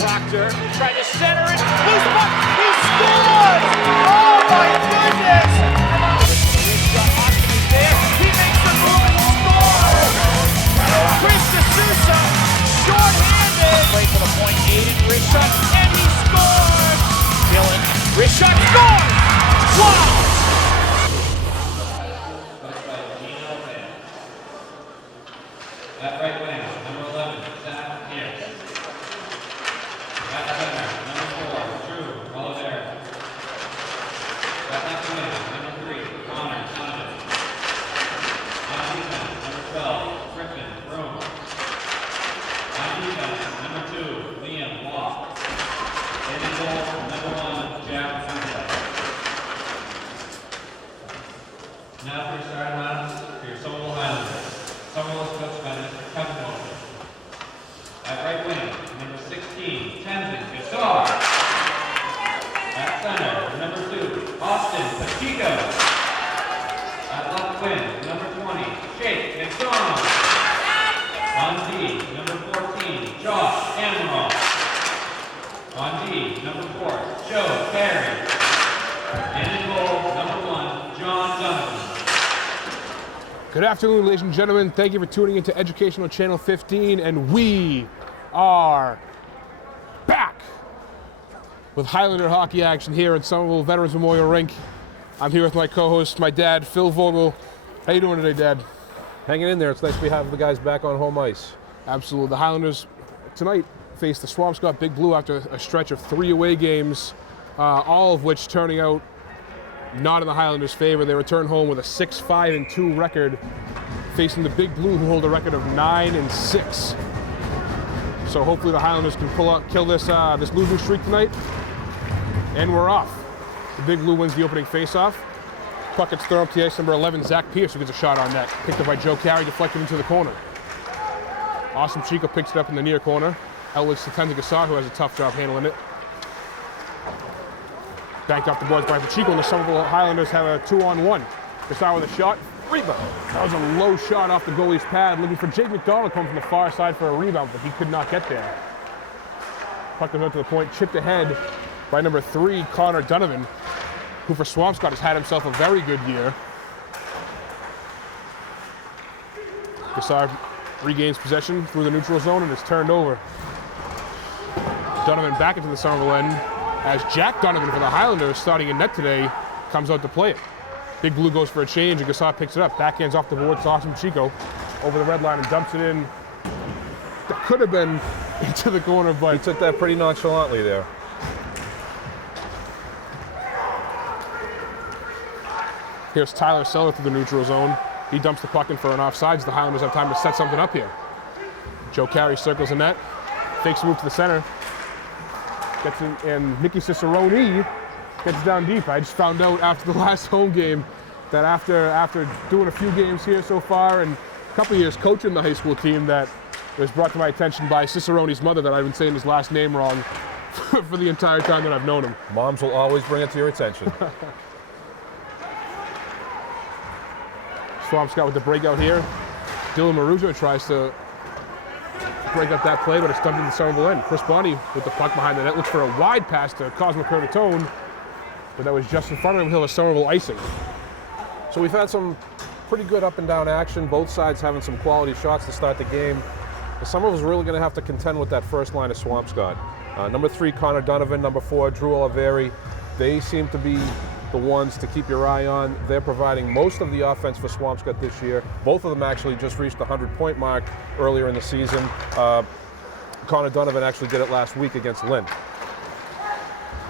Proctor tried to center it. Loose puck. He scores! Oh my goodness! Hockey is there. He makes the move and scores! Chris D'Souza, short-handed. Play for the point. Aiden Rishut, and he scores! Dylan Rishut scores! Wow! At right wing, number 11, Zach Pierce. At center, number 4, Drew Highlander. At left wing, number 3, Connor Donovan. On defense, number 12, Griffin Broom. On defense, number 2, Liam Waugh. In the goal, number 1, Jack Sunday. Now for your starting lineups for your Somerville Highlanders. Somerville is coached by Mr. Kevin Vogel. At right wing, number 16, Tenzin Gassar. At center, number 2, Austin Pacheco. At left wing, number 20, Jake McDonald. On D, number 14, Josh Amaral. On D, number 4, Joe Perry. And in goal, number 1, John Donovan. Good afternoon, ladies and gentlemen. Thank you for tuning into Educational Channel 15, and we are back with Highlander hockey action here at Somerville Veterans Memorial Rink. I'm here with my co-host, my dad, Phil Vogel. How you doing today, Dad? Hanging in there. It's nice to have the guys back on home ice. Absolutely. The Highlanders tonight face the Swampscott Big Blue after a stretch of 3 away games, all of which turning out not in the Highlanders' favor. They return home with a 6-5-2 record, facing the Big Blue, who hold a record of 9-6. So hopefully the Highlanders can kill this losing streak tonight, and we're off. The Big Blue wins the opening faceoff. Puck gets thrown up to the ice. Number 11, Zach Pierce, who gets a shot on net. Picked up by Joe Carey, deflected into the corner. Awesome Chico picks it up in the near corner. Outwards to Tenzin Gassar, who has a tough job handling it. Banked off the boards by Pacheco, and the Somerville Highlanders have a 2-on-1. Gassar with a shot, rebound. That was a low shot off the goalie's pad, looking for Jake McDonald coming from the far side for a rebound, but he could not get there. Puck comes out to the point, chipped ahead by number 3, Connor Donovan, who for Swampscott has had himself a very good year. Gassar regains possession through the neutral zone and is turned over. Donovan back into the Somerville end, as Jack Donovan for the Highlanders, starting in net today, comes out to play it. Big Blue goes for a change, and Gassar picks it up. Backhands off the board to Awesome Chico over the red line and dumps it in. That could have been into the corner, but he took that pretty nonchalantly there. Here's Tyler Seller through the neutral zone. He dumps the puck in for an offsides. The Highlanders have time to set something up here. Joe Carey circles the net, fakes a move to the center. Gets in, and Nicky Cicerone gets down deep. I just found out after the last home game that after doing a few games here so far and a couple of years coaching the high school team, that it was brought to my attention by Cicerone's mother that I've been saying his last name wrong for the entire time that I've known him. Moms will always bring it to your attention. Swampscott with the breakout here. Dylan Marujo tries to break up that play, but it's dumped in the Somerville end. Chris Bonnie with the puck behind the net, looks for a wide pass to Cosmo Curvatone, but that was just in front of him. He'll have Somerville icing. So we've had some pretty good up and down action, both sides having some quality shots to start the game. But Somerville's really going to have to contend with that first line of Swampscott. Number 3, Connor Donovan, number 4, Drew Oliveri. They seem to be the ones to keep your eye on. They're providing most of the offense for Swampscott this year. Both of them actually just reached the 100-point mark earlier in the season. Connor Donovan actually did it last week against Lynn.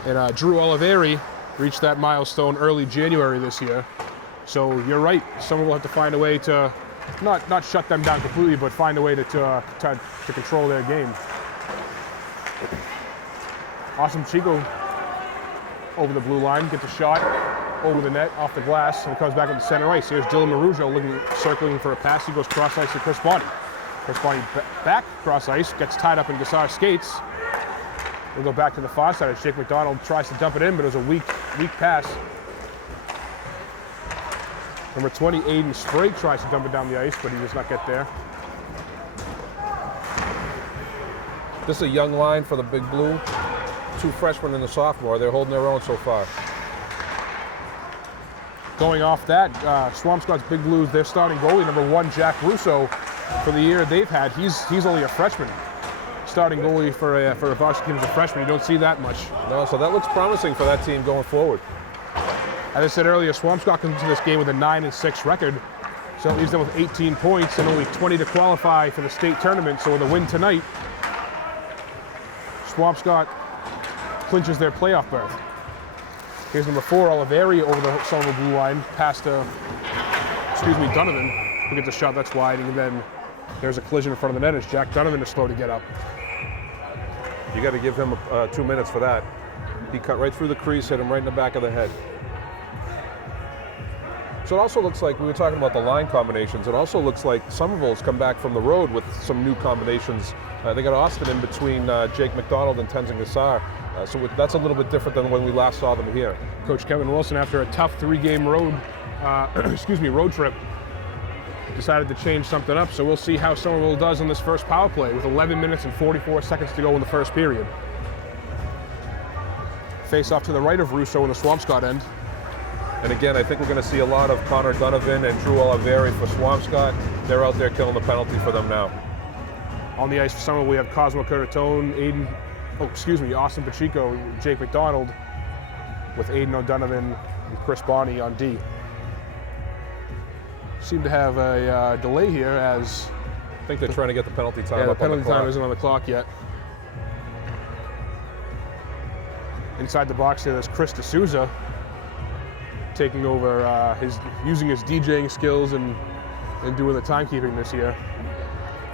And Drew Oliveri reached that milestone early January this year. So you're right, someone will have to find a way to not shut them down completely, but find a way to control their game. Awesome Chico over the blue line, gets a shot over the net, off the glass, and comes back into center ice. Here's Dylan Marujo circling for a pass. He goes cross ice to Chris Bonnie. Chris Bonnie back cross ice, gets tied up in Gassar's skates. We'll go back to the far side as Jake McDonald tries to dump it in, but it was a weak pass. Number 20, Aiden Sprague tries to dump it down the ice, but he does not get there. This is a young line for the Big Blue. 2 freshmen and a sophomore. They're holding their own so far. Going off that, Swampscott's Big Blues, their starting goalie, number 1, Jack Russo, for the year they've had. He's only a freshman. Starting goalie for a varsity team as a freshman. You don't see that much. No, so that looks promising for that team going forward. As I said earlier, Swampscott comes into this game with a 9-6 record. So it leaves them with 18 points and only 20 to qualify for the state tournament. So with a win tonight, Swampscott clinches their playoff berth. Here's number 4, Oliveri, over the Somerville blue line, past Donovan, who gets a shot that's wide, and then there's a collision in front of the net as Jack Donovan is slow to get up. You got to give him 2 minutes for that. He cut right through the crease, hit him right in the back of the head. So it also looks like, we were talking about the line combinations, it also looks like Somerville's come back from the road with some new combinations. They got Austin in between Jake McDonald and Tenzing Nassar. So that's a little bit different than when we last saw them here. Coach Kevin Wilson, after a tough 3-game road trip, decided to change something up. So we'll see how Somerville does in this first power play with 11 minutes and 44 seconds to go in the first period. Face off to the right of Russo in the Swampscott end. And again, I think we're going to see a lot of Connor Donovan and Drew Oliveri for Swampscott. They're out there killing the penalty for them now. On the ice for Somerville, we have Cosmo Curtatone, Austin Pacheco, Jake McDonald, with Aiden O'Donovan and Chris Bonney on D. Seem to have a delay here as I think they're trying to get the penalty time the up on the penalty clock. time isn't on the clock yet. Inside the box here, there's Chris D'Souza taking over, using his DJing skills and doing the timekeeping this year.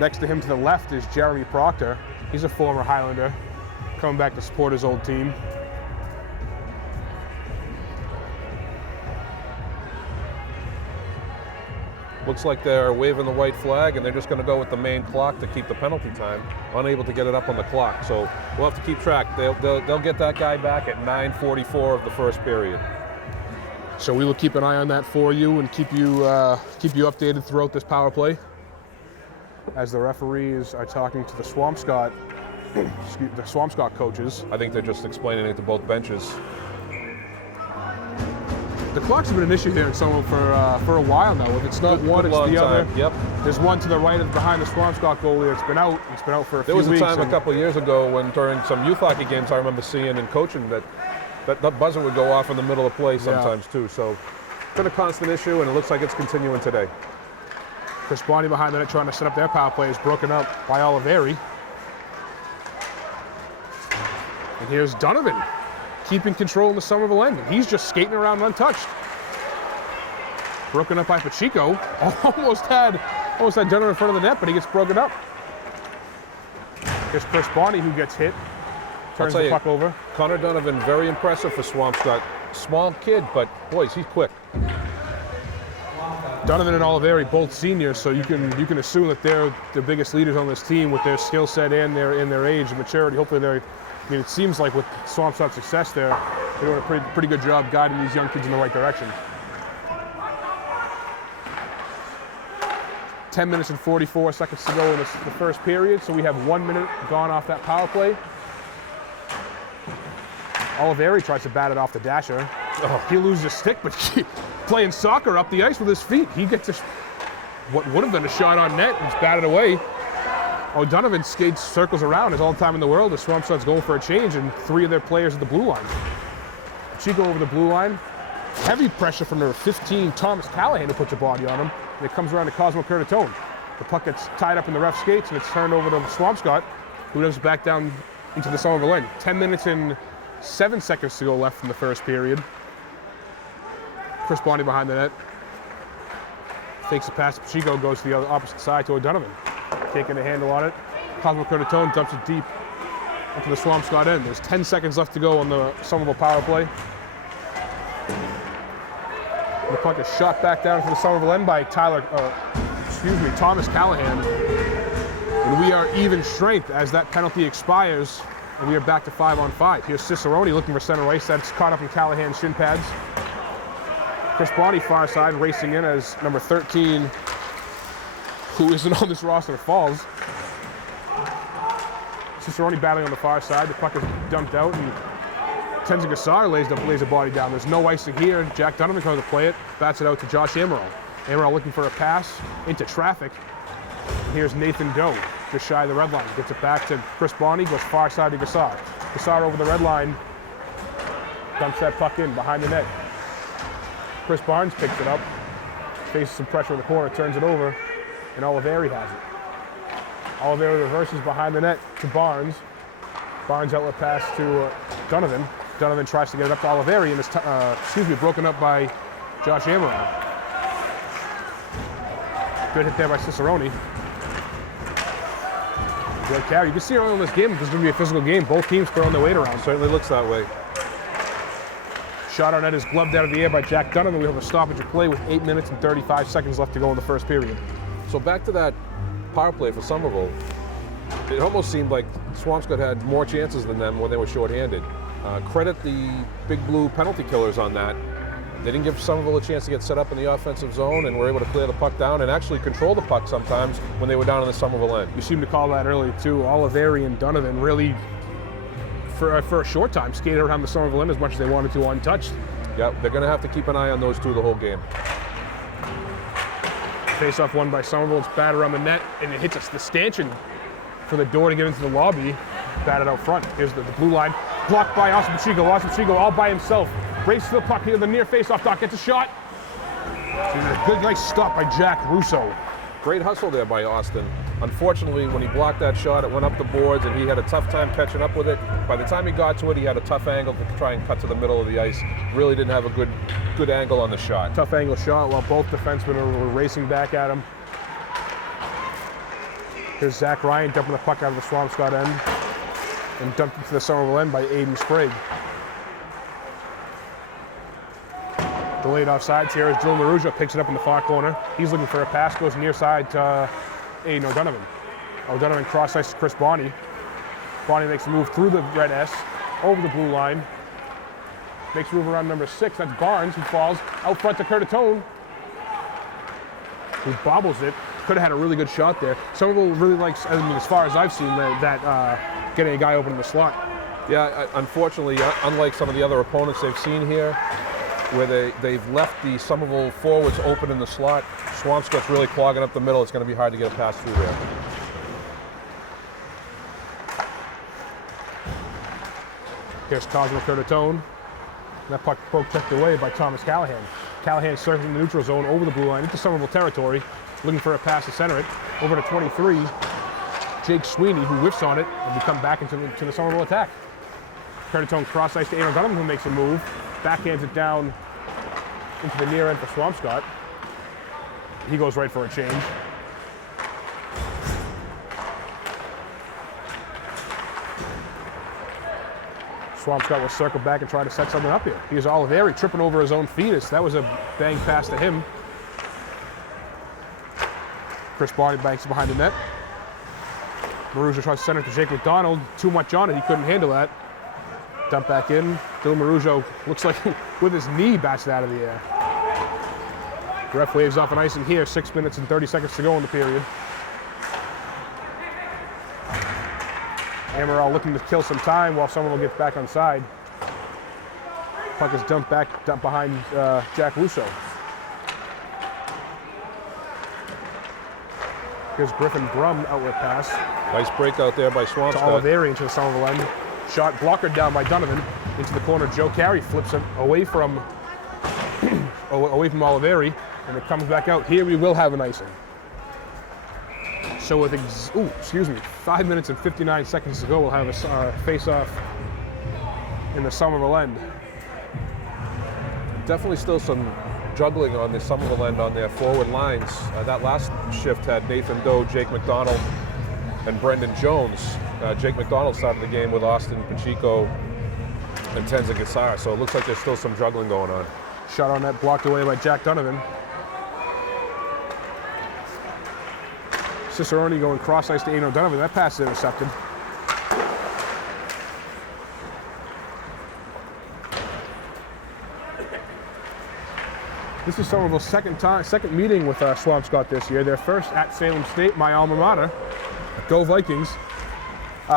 Next to him to the left is Jeremy Proctor. He's a former Highlander, coming back to support his old team. Looks like they're waving the white flag and they're just going to go with the main clock to keep the penalty time, unable to get it up on the clock. So we'll have to keep track. They'll get that guy back at 9:44 of the first period. So we will keep an eye on that for you and keep you updated throughout this power play. As the referees are talking to the Swampscott coaches. I think they're just explaining it to both benches. The clocks have been an issue here in Somerville for a while now. If it's not one, it's the other. Yep. There's one to the right of behind the Swampscott goalie that's been out. It's been out for a few weeks. There was a time a couple of years ago when during some youth hockey games I remember seeing and coaching that buzzer would go off in the middle of play sometimes too. So it's been a constant issue and it looks like it's continuing today. Chris Bonney behind the net trying to set up their power play is broken up by Oliveri. And here's Donovan keeping control in the Somerville end. He's just skating around untouched. Broken up by Pacheco. Almost had Donovan in front of the net, but he gets broken up. Here's Chris Bonney who gets hit. Turns the puck over. Connor Donovan, very impressive for Swampscott. Small kid, but boys, he's quick. Donovan and Oliveri, both seniors, so you can assume that they're the biggest leaders on this team with their skill set and their age and maturity. Hopefully it seems like with Swampscott's success they're doing a pretty good job guiding these young kids in the right direction. 10 minutes and 44 seconds to go in the first period, so we have 1 minute gone off that power play. Oliveri tries to bat it off the dasher. Oh, he loses his stick, but playing soccer up the ice with his feet. He gets what would have been a shot on net and it's batted away. O'Donovan skates circles around, has all the time in the world. The Swampscott's going for a change, and 3 of their players at the blue line. Chico over the blue line. Heavy pressure from number 15, Thomas Callahan, who puts a body on him. And it comes around to Cosmo Curtatone. The puck gets tied up in the ref skates, and it's turned over to Swampscott, who moves back down into the Somerville end. 10 minutes and 7 seconds to go left in the first period. Chris Bonney behind the net. Fakes a pass to Pacheco, goes to the opposite side to O'Donovan. Taking a handle on it. Cosmo Curtatone dumps it deep into the Swampscott end. There's 10 seconds left to go on the Somerville power play. And the puck is shot back down to the Somerville end by Thomas Callahan. And we are even strength as that penalty expires, and we are back to 5-on-5. Here's Cicerone looking for center ice. That's caught up in Callahan's shin pads. Chris Bonney far side racing in as number 13, who isn't on this roster, falls. Cicerone battling on the far side. The puck is dumped out, and Tenzin Gassar lays a body down. There's no icing here. Jack Donovan comes to play it, bats it out to Josh Amaral. Amaral looking for a pass into traffic. And here's Nathan Doe, just shy of the red line. Gets it back to Chris Bonney, goes far side to Gassar. Gassar over the red line, dumps that puck in behind the net. Chris Barnes picks it up, faces some pressure in the corner, turns it over, and Oliveri has it. Oliveri reverses behind the net to Barnes. Barnes outlet pass to Donovan. Donovan tries to get it up to Oliveri, and it's broken up by Josh Amaral. Good hit there by Cicerone. Good carry. You can see early in this game, this is going to be a physical game. Both teams throwing their weight around. Certainly looks that way. Shot on net is gloved out of the air by Jack Donovan. We have a stoppage of play with 8 minutes and 35 seconds left to go in the first period. So back to that power play for Somerville. It almost seemed like Swampscott had more chances than them when they were shorthanded. Credit the Big Blue penalty killers on that. They didn't give Somerville a chance to get set up in the offensive zone and were able to clear the puck down and actually control the puck sometimes when they were down in the Somerville end. You seem to call that early too. Oliveri and Donovan really, for a short time, skated around the Somerville end as much as they wanted to untouched. Yeah, they're going to have to keep an eye on those two the whole game. Face-off won by Somerville. It's batted around the net, and it hits us the stanchion for the door to get into the lobby. Batted out front. Here's the blue line. Blocked by Austin Pacheco. Austin Pacheco all by himself. Races to the puck here, the near face-off dot. Gets a shot. A good, nice stop by Jack Russo. Great hustle there by Austin. Unfortunately, when he blocked that shot, it went up the boards, and he had a tough time catching up with it. By the time he got to it, he had a tough angle to try and cut to the middle of the ice. Really didn't have a good angle on the shot. Tough angle shot while both defensemen were racing back at him. Here's Zach Ryan dumping the puck out of the Swampscott end and dumped it to the Somerville end by Aiden Sprague. Delayed offsides here as Joe Maruja picks it up in the far corner. He's looking for a pass, goes near side to Aiden O'Donovan. O'Donovan cross ice to Chris Bonney. Bonney makes a move through the red S, over the blue line. Makes a move around number 6, that's Barnes, who falls out front to Curtatone, who bobbles it. Could have had a really good shot there. Somerville really likes, I mean, as far as I've seen, that getting a guy open in the slot. Yeah, unfortunately, unlike some of the other opponents they've seen here, where they've left the Somerville forwards open in the slot, Swampscott's really clogging up the middle. It's going to be hard to get a pass through there. Here's Cosmo Curtatone. That puck poke checked away by Thomas Callahan. Callahan circling the neutral zone over the blue line into Somerville territory, looking for a pass to center it. Over to 23, Jake Sweeney, who whiffs on it, and we come back into the Somerville attack. Curtatone cross ice to Aaron Dunham, who makes a move, backhands it down into the near end for Swampscott. He goes right for a change. Swampscott will circle back and try to set something up here. Here's Oliveri tripping over his own fetus. That was a bang pass to him. Chris Barney banks behind the net. Maruja tries to center it to Jake McDonald. Too much on it, he couldn't handle that. Dump back in. Dylan Marujo looks like with his knee bats it out of the air. The ref waves off an icing here. 6 minutes and 30 seconds to go in the period. Amaral looking to kill some time while Somerville gets back on side. Puck is dumped behind Jack Russo. Here's Griffin Brum outlet pass. Nice breakout there by Swampscott. To Oliveri into the Somerville end. Shot blocker down by Donovan. Into the corner, Joe Carey flips it away from Oliveri, and it comes back out. Here we will have an icing. So with 5 minutes and 59 seconds to go, we'll have a face-off in the Somerville end. Definitely still some juggling on the Somerville end on their forward lines. That last shift had Nathan Doe, Jake McDonald, and Brendan Jones. Jake McDonald started the game with Austin Pacheco and Tenzin Gassar, so it looks like there's still some juggling going on. Shot on net blocked away by Jack Donovan. Cicerone going cross ice to Aiden O'Donovan. That pass is intercepted. This is Somerville's second meeting with Swampscott this year. Their first at Salem State, my alma mater. Go Vikings.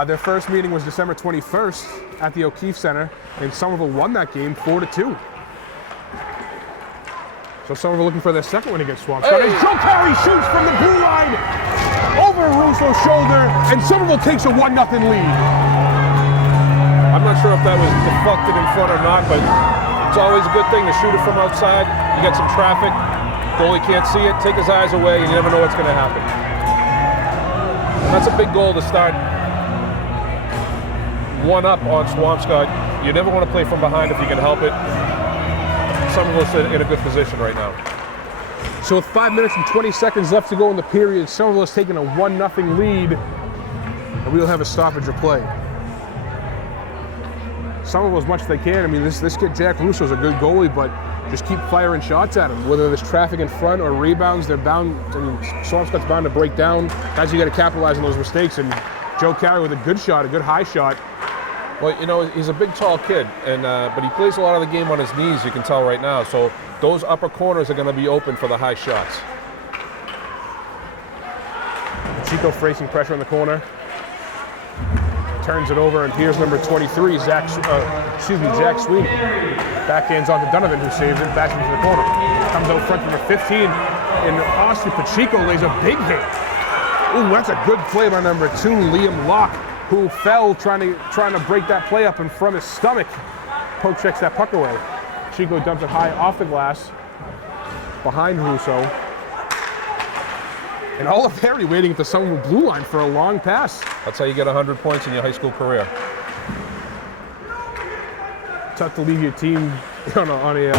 Their first meeting was December 21st at the O'Keefe Center, and Somerville won that game 4-2. So Somerville looking for their second win against Swampscott. Hey. And Joe Carey shoots from the blue line over Russo's shoulder, and Somerville takes a 1-0 lead. I'm not sure if that was deflected in front or not, but it's always a good thing to shoot it from outside. You get some traffic, goalie can't see it, take his eyes away, and you never know what's going to happen. And that's a big goal to start one up on Swampscott. You never want to play from behind if you can help it. Somerville's in a good position right now. So with 5 minutes and 20 seconds left to go in the period, Somerville has taken a 1-0 lead, and we'll have a stoppage of play. Somerville as much as they can. I mean, this kid Jack Russo's a good goalie, but just keep firing shots at him. Whether there's traffic in front or rebounds, they're bound. I mean, Swampscott's bound to break down. Guys, you got to capitalize on those mistakes. And Joe Carey with a good shot, a good high shot. Well, you know, he's a big, tall kid, and but he plays a lot of the game on his knees, you can tell right now. So those upper corners are going to be open for the high shots. Chico facing pressure in the corner. Turns it over, and here's number 23, Jack Sweeney. Backhands onto Donovan, who saves it, backs into the corner. Comes out front to number 15, and Austin Pacheco lays a big hit. Ooh, that's a good play by number 2, Liam Locke, who fell trying to break that play up and from his stomach. Poke checks that puck away. Chico dumps it high off the glass, behind Russo. And Olivieri waiting at the Somerville blue line for a long pass. That's how you get 100 points in your high school career. Tough to leave your team on a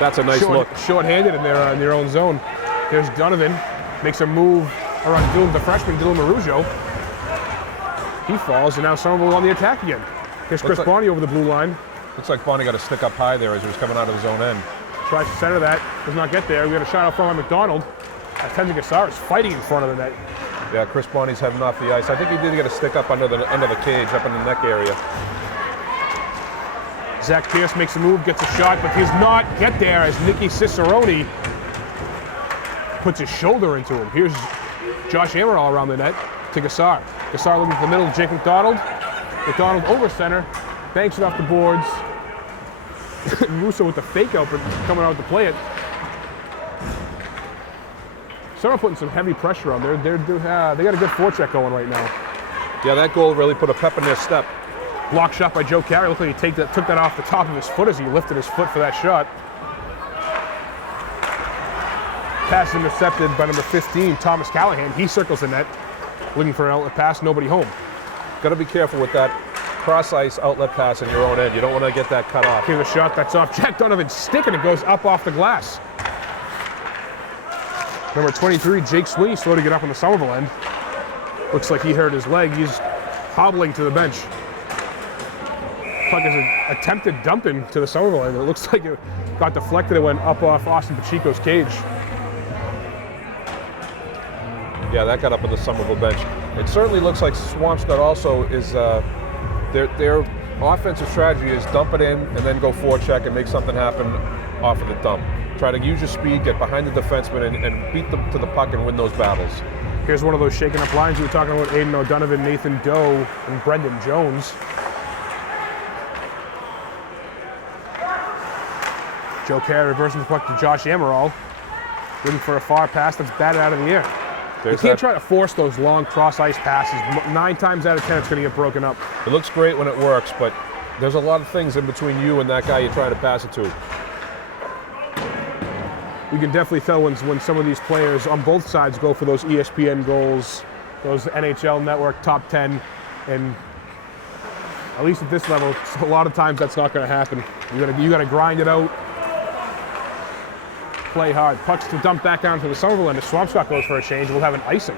That's a nice look. Short-handed in their own zone. There's Donovan, makes a move around the freshman Dylan Marujo. He falls, and now Somerville on the attack again. Here's Chris Bonney over the blue line. Looks like Bonney got a stick up high there as he was coming out of his own end. Tries to center that, does not get there. We got a shot out front by McDonald. Tenzin Gassar is fighting in front of the net. Yeah, Chris Bonney's heading off the ice. I think he did get a stick up under the end of the cage, up in the neck area. Zach Pierce makes a move, gets a shot, but does not get there as Nicky Cicerone puts his shoulder into him. Here's Josh Amaral around the net to Gassar. Gassar looking for the middle, Jake McDonald. McDonald over center, banks it off the boards. Russo with the fake out, but coming out to play it. Some are putting some heavy pressure on. They got a good forecheck going right now. Yeah, that goal really put a pep in their step. Block shot by Joe Carey. Looked like he took that off the top of his foot as he lifted his foot for that shot. Pass intercepted by number 15, Thomas Callahan. He circles the net, looking for an outlet pass. Nobody home. Got to be careful with that cross-ice outlet pass in your own end. You don't want to get that cut off. Here's a shot that's off Jack Donovan's stick, and it goes up off the glass. Number 23, Jake Sweeney, slow to get up on the Somerville end. Looks like he hurt his leg. He's hobbling to the bench. Puck is an attempted dumping to the Somerville end. It looks like it got deflected. It went up off Austin Pacheco's cage. Yeah, that got up on the Somerville bench. It certainly looks like Swampscott also is, their offensive strategy is dump it in and then go forecheck and make something happen off of the dump. Try to use your speed, get behind the defenseman, and beat them to the puck and win those battles. Here's one of those shaken up lines we were talking about: Aiden O'Donovan, Nathan Doe, and Brendan Jones. Joe Carey reversing the puck to Josh Amaral, looking for a far pass that's batted out of the air. You can't try to force those long cross-ice passes. 9 times out of 10, it's going to get broken up. It looks great when it works, but there's a lot of things in between you and that guy you're trying to pass it to. You can definitely tell when some of these players on both sides go for those ESPN goals, those NHL Network top 10, and at least at this level, a lot of times that's not going to happen. You got to grind it out, play hard. Pucks to dump back down to the Somerville end. If Swampscott goes for a change, we'll have an icing.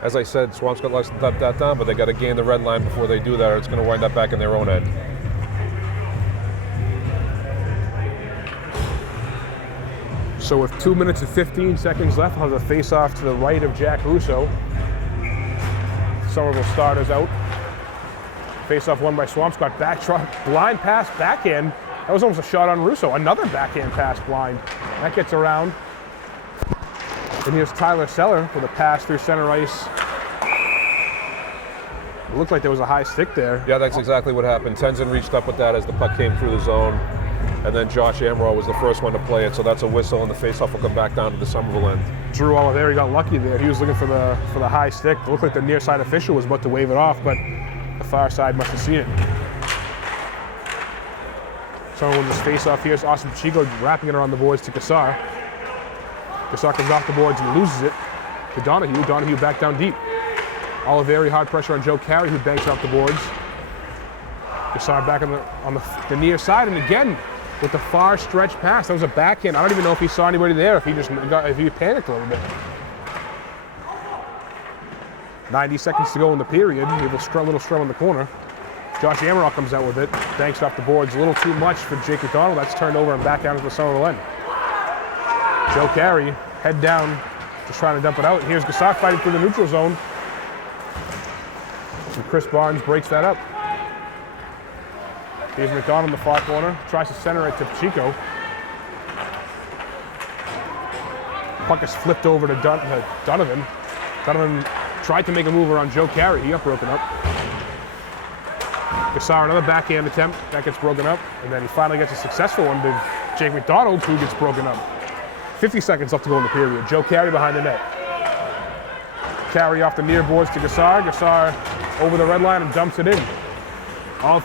As I said, Swampscott likes to dump that down, but they got to gain the red line before they do that, or it's going to wind up back in their own end. So with 2 minutes and 15 seconds left, we'll have the face-off to the right of Jack Russo. Somerville starters out. Face-off won by Swampscott. Blind pass, backhand. That was almost a shot on Russo. Another backhand pass blind. That gets around. And here's Tyler Seller with a pass through center ice It looked like there was a high stick there. Yeah, that's exactly what happened. Tenzin reached up with that as the puck came through the zone, and then Josh Amaral was the first one to play it, so that's a whistle, and the faceoff will come back down to the Somerville end. Drew Olivieri got lucky there. He was looking for the high stick. It looked like the near side official was about to wave it off, but the far side must have seen it. Someone will just face off. Here's Austin Pacheco wrapping it around the boards to Gassar. Gassar comes off the boards and loses it to Donahue. Donahue back down deep. Olivieri hard pressure on Joe Carey, who banks off the boards. Gassar back on the near side, and again with the far stretch pass. That was a backhand. I don't even know if he saw anybody there. If he panicked a little bit. 90 seconds to go in the period. We have a little scrum in the corner. Josh Amaral comes out with it, banks off the boards a little too much for Jake McDonald. That's turned over and back out into the Somerville end. Joe Carey, head down, just trying to dump it out. And here's Gassar fighting through the neutral zone. And Chris Barnes breaks that up. Here's McDonald in the far corner, tries to center it to Pacheco. Puck is flipped over to Donovan. Donovan tried to make a move around Joe Carey. He got broken up. Gassar, another backhand attempt. That gets broken up. And then he finally gets a successful one to Jake McDonald, who gets broken up. 50 seconds left to go in the period. Joe Carey behind the net. Carey off the near boards to Gassar. Gassar over the red line and dumps it in. All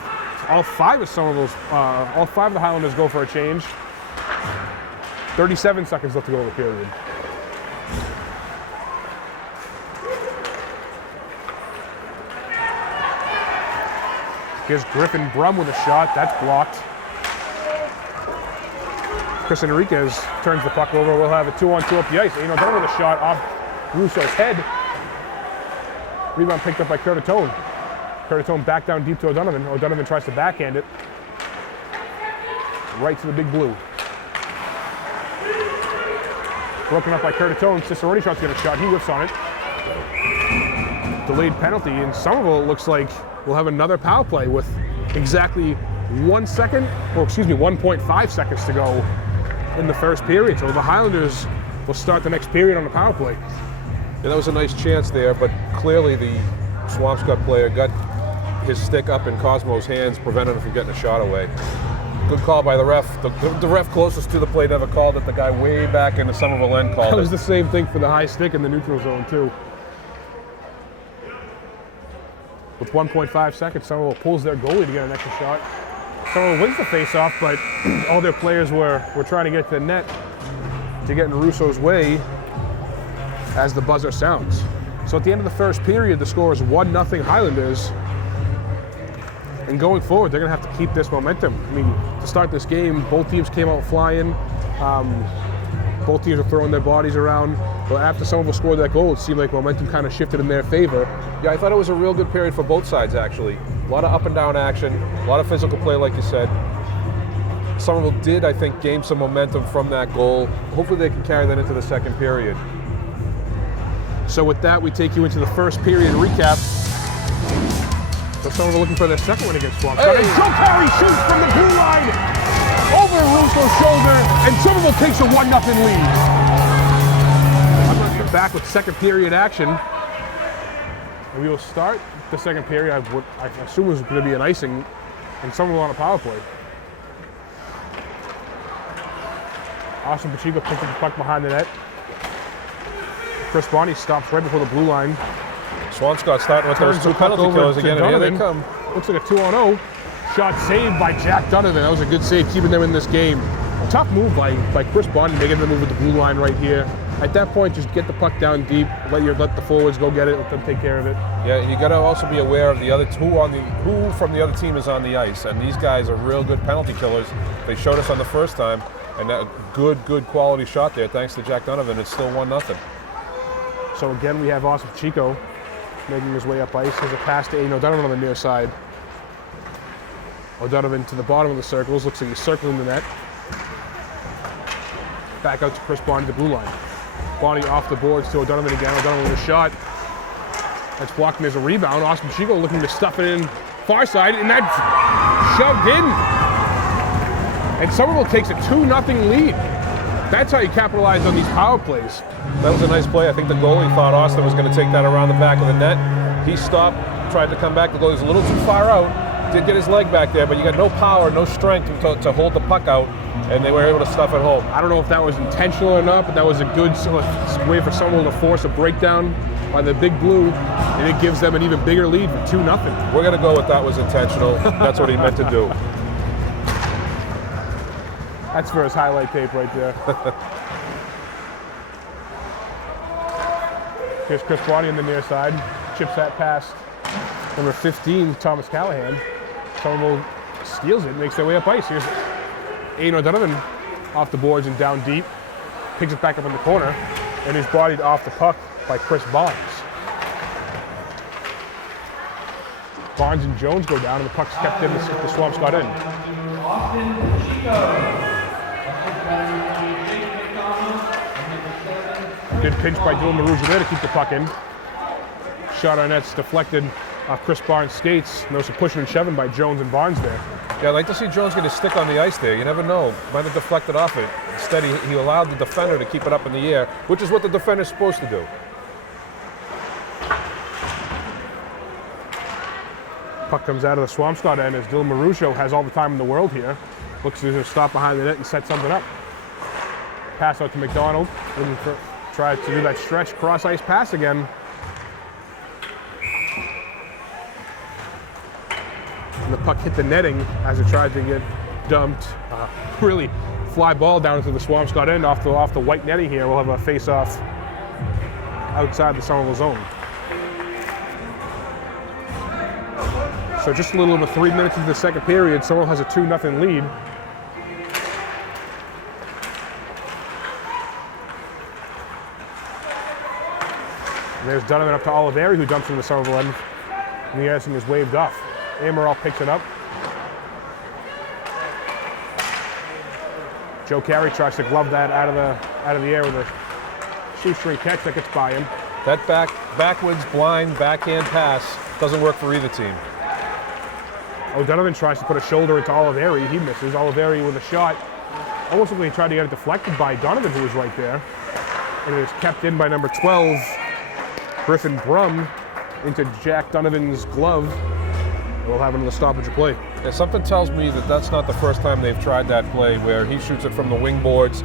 five of the Highlanders go for a change. 37 seconds left to go in the period. Here's Griffin Brum with a shot. That's blocked. Chris Enriquez turns the puck over. We'll have a 2-on-2 up the ice. Donovan with a shot off Russo's head. Rebound picked up by Curtatone. Curtatone back down deep to O'Donovan. O'Donovan tries to backhand it. Right to the big blue. Broken up by Curtatone. Cicerone tries to get a shot. He whiffs on it. Delayed penalty. And Somerville, it looks like, we'll have another power play with exactly 1 second, or excuse me, 1.5 seconds to go in the first period. So the Highlanders will start the next period on the power play. And that was a nice chance there, but clearly the Swampscott player got his stick up in Cosmo's hands, prevented him from getting a shot away. Good call by the ref. The ref closest to the play never called it. The guy way back in the Somerville end called it. That was the same thing for the high stick in the neutral zone too. With 1.5 seconds, Somerville pulls their goalie to get an extra shot. Somerville wins the face-off, but all their players were trying to get to the net to get in Russo's way as the buzzer sounds. So at the end of the first period, the score is 1-0 Highlanders. And going forward, they're going to have to keep this momentum. I mean, to start this game, both teams came out flying. Both teams were throwing their bodies around. But after Somerville scored that goal, it seemed like momentum kind of shifted in their favor. Yeah, I thought it was a real good period for both sides, actually. A lot of up and down action, a lot of physical play, like you said. Somerville did, I think, gain some momentum from that goal. Hopefully they can carry that into the second period. So with that, we take you into the first period recap. So Somerville looking for their second one against Swampscott. And Joe Carey shoots from the blue line over Russo's shoulder, and Somerville takes a 1-0 lead. I'm going to be back with second period action. And we will start the second period. I assume it was going to be an icing, and Somerville on a power play. Austin Pacheco picks up the puck behind the net. Chris Bonnie stops right before the blue line. Swampscott starting with those two penalty kills again, and here they come. Looks like a 2-on-0. Shot saved by Jack Donovan. That was a good save, keeping them in this game. Tough move by Chris Bonnie, making the move with the blue line right here. At that point, just get the puck down deep, let the forwards go get it, let them take care of it. Yeah, and you got to also be aware of the other who from the other team is on the ice, and these guys are real good penalty killers. They showed us on the first time, and a good quality shot there, thanks to Jack Donovan. It's still 1-0. So again, we have Austin Pacheco making his way up ice. There's a pass to O'Donovan on the near side. O'Donovan to the bottom of the circles. Looks like he's circling the net. Back out to Chris Bonnie, the blue line. Bonnie off the boards to O'Donovan again. O'Donovan with a shot. That's blocked, and there's a rebound. Austin Pacheco looking to stuff it in far side, and that's shoved in. And Somerville takes a 2-0 lead. That's how you capitalize on these power plays. That was a nice play. I think the goalie thought Austin was going to take that around the back of the net. He stopped, tried to come back. The goalie's a little too far out. Did get his leg back there, but you got no power, no strength to hold the puck out, and they were able to stuff it home. I don't know if that was intentional or not, but that was a good way for someone to force a breakdown by the Big Blue, and it gives them an even bigger lead for 2-0. We're going to go with that was intentional. That's what he meant to do. That's for his highlight tape right there. Here's Chris Bonnie on the near side. Chips that past number 15, Thomas Callahan. Somerville steals it, makes their way up ice. Here's Aiden O'Donovan off the boards and down deep. Picks it back up in the corner, and is bodied off the puck by Chris Barnes. Barnes and Jones go down, and the puck's kept in the Swampscott end. Good pinch by Dylan Maruja there to keep the puck in. Shot on net's deflected off Chris Barnes' skates. And there was some pushing and shoving by Jones and Barnes there. Yeah, I'd like to see Jones get his stick on the ice there. You never know. Might have deflected off it. Instead, he allowed the defender to keep it up in the air, which is what the defender's supposed to do. Puck comes out of the Swampscott end as Dylan Maruja has all the time in the world here. Looks as if stop behind the net and set something up. Pass out to McDonald. Try to do that stretch cross ice pass again. And the puck hit the netting as it tried to get dumped. Really fly ball down into the Swampscott end off the white netting here. We'll have a face-off outside the Somerville zone. So just a little over 3 minutes into the second period, Somerville has a 2-0 lead. And there's Donovan up to Oliveri, who dumps in the Somerville end. And the icing is waved off. Amaral picks it up. Joe Carey tries to glove that out of the air with a shoestring catch that gets by him. That backwards blind backhand pass doesn't work for either team. O'Donovan tries to put a shoulder into Oliveri. He misses. Oliveri with a shot. Almost like he tried to get it deflected by Donovan, who was right there. And it is kept in by number 12, Griffin Brum, into Jack Donovan's glove. We'll have another stoppage of play. Yeah, something tells me that that's not the first time they've tried that play where he shoots it from the wing boards.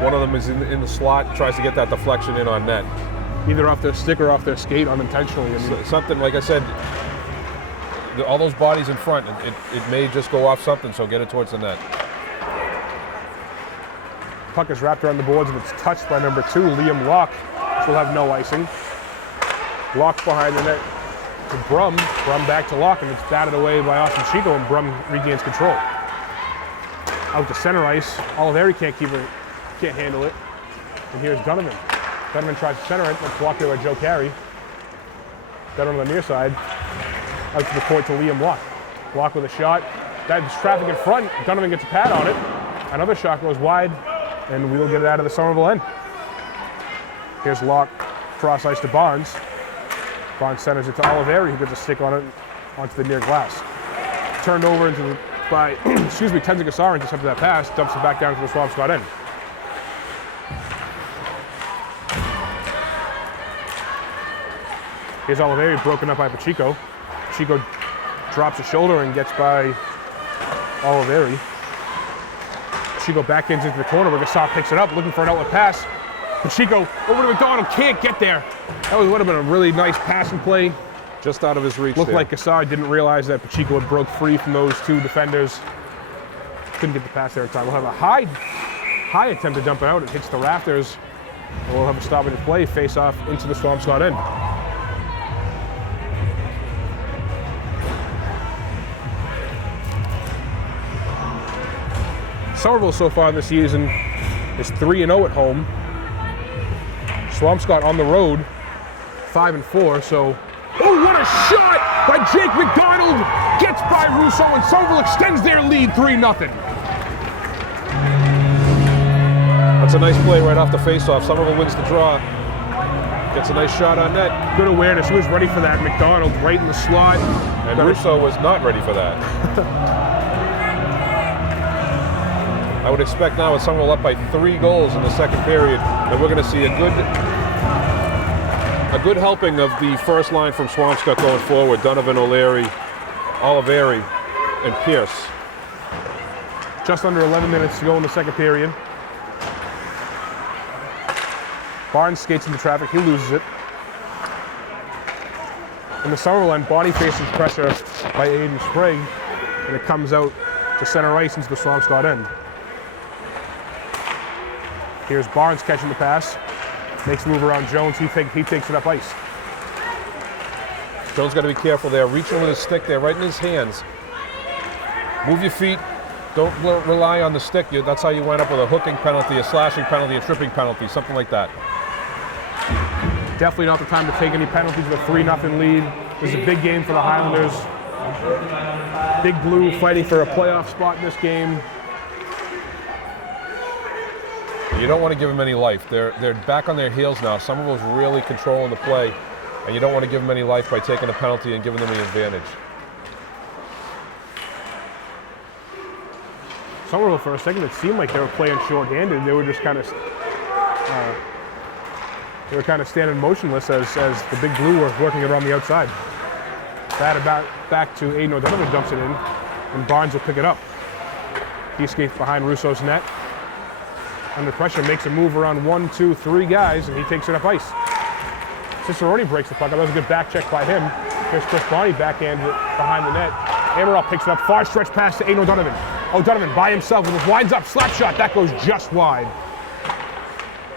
One of them is in the slot, tries to get that deflection in on net. Either off their stick or off their skate unintentionally. Something, like I said, all those bodies in front, it may just go off something, so get it towards the net. Puck is wrapped around the boards and it's touched by number 2, Liam Locke, which will have no icing. Locke behind the net to Brum. Brum back to Locke, and it's batted away by Austin Chico, and Brum regains control. Out to center ice. Oliveri can't handle it. And here's Donovan. Donovan tries to center it, but it's blocked there by Joe Carey. Donovan on the near side. Out to the court to Liam Locke. Locke with a shot. That's traffic in front. Donovan gets a pad on it. Another shot goes wide, and we'll get it out of the Somerville end. Here's Locke, cross ice to Barnes. Barnes centers it to Oliveri, who gets a stick on it onto the near glass. Turned over by Tenzin Gassar intercepted that pass, dumps it back down to the Swampscott end. Here's Oliveri broken up by Pacheco. Pacheco drops a shoulder and gets by Oliveri. Pacheco back into the corner where Gassar picks it up, looking for an outlet pass. Pacheco over to McDonald, can't get there. That would have been a really nice passing play. Just out of his reach. Looked there. like Gassar didn't realize that Pacheco had broke free from those two defenders. Couldn't get the pass there in time. We'll have a high attempt to dump it out. It hits the rafters. And we'll have a stoppage of play, face off into the Swampscott end. Somerville so far this season is 3-0 at home. Swampscott on the road, 5-4. So, oh, what a shot by Jake McDonald! Gets by Rousseau, and Somerville extends their lead 3-0. That's a nice play right off the faceoff. Somerville wins the draw. Gets a nice shot on net. Good awareness. He was ready for that. McDonald right in the slot. And Rousseau was not ready for that. I would expect now with Somerville up by 3 goals in the second period that we're going to see a A good helping of the first line from Swampscott going forward. Donovan, O'Leary, Oliveri, and Pierce. Just under 11 minutes to go in the second period. Barnes skates into traffic, he loses it. In the Somerville end, Bonnie faces pressure by Aiden Sprague, and it comes out to center ice into the Swampscott end. Here's Barnes catching the pass, makes a move around Jones, he takes it up ice. Jones got to be careful there, reaching with his stick there, right in his hands. Move your feet, don't rely on the stick. That's how you wind up with a hooking penalty, a slashing penalty, a tripping penalty, something like that. Definitely not the time to take any penalties with a 3-0 lead. This is a big game for the Highlanders. Big Blue fighting for a playoff spot in this game. You don't want to give them any life. They're back on their heels now. Somerville's really controlling the play, and you don't want to give them any life by taking a penalty and giving them the advantage. Somerville, for a second, it seemed like they were playing short-handed. They were just kind of standing motionless as the Big Blue were working it on the outside. That back to Aiden O'Donovan, dumps it in, and Barnes will pick it up. He skates behind Russo's net. Under pressure, makes a move around 1, 2, 3 guys, and he takes it up ice. Cicerone breaks the puck up. That was a good back check by him. Here's Chris Bonnie backhands it behind the net. Amaral picks it up. Far stretch pass to Aiden O'Donovan. O'Donovan by himself with his winds up slap shot. That goes just wide.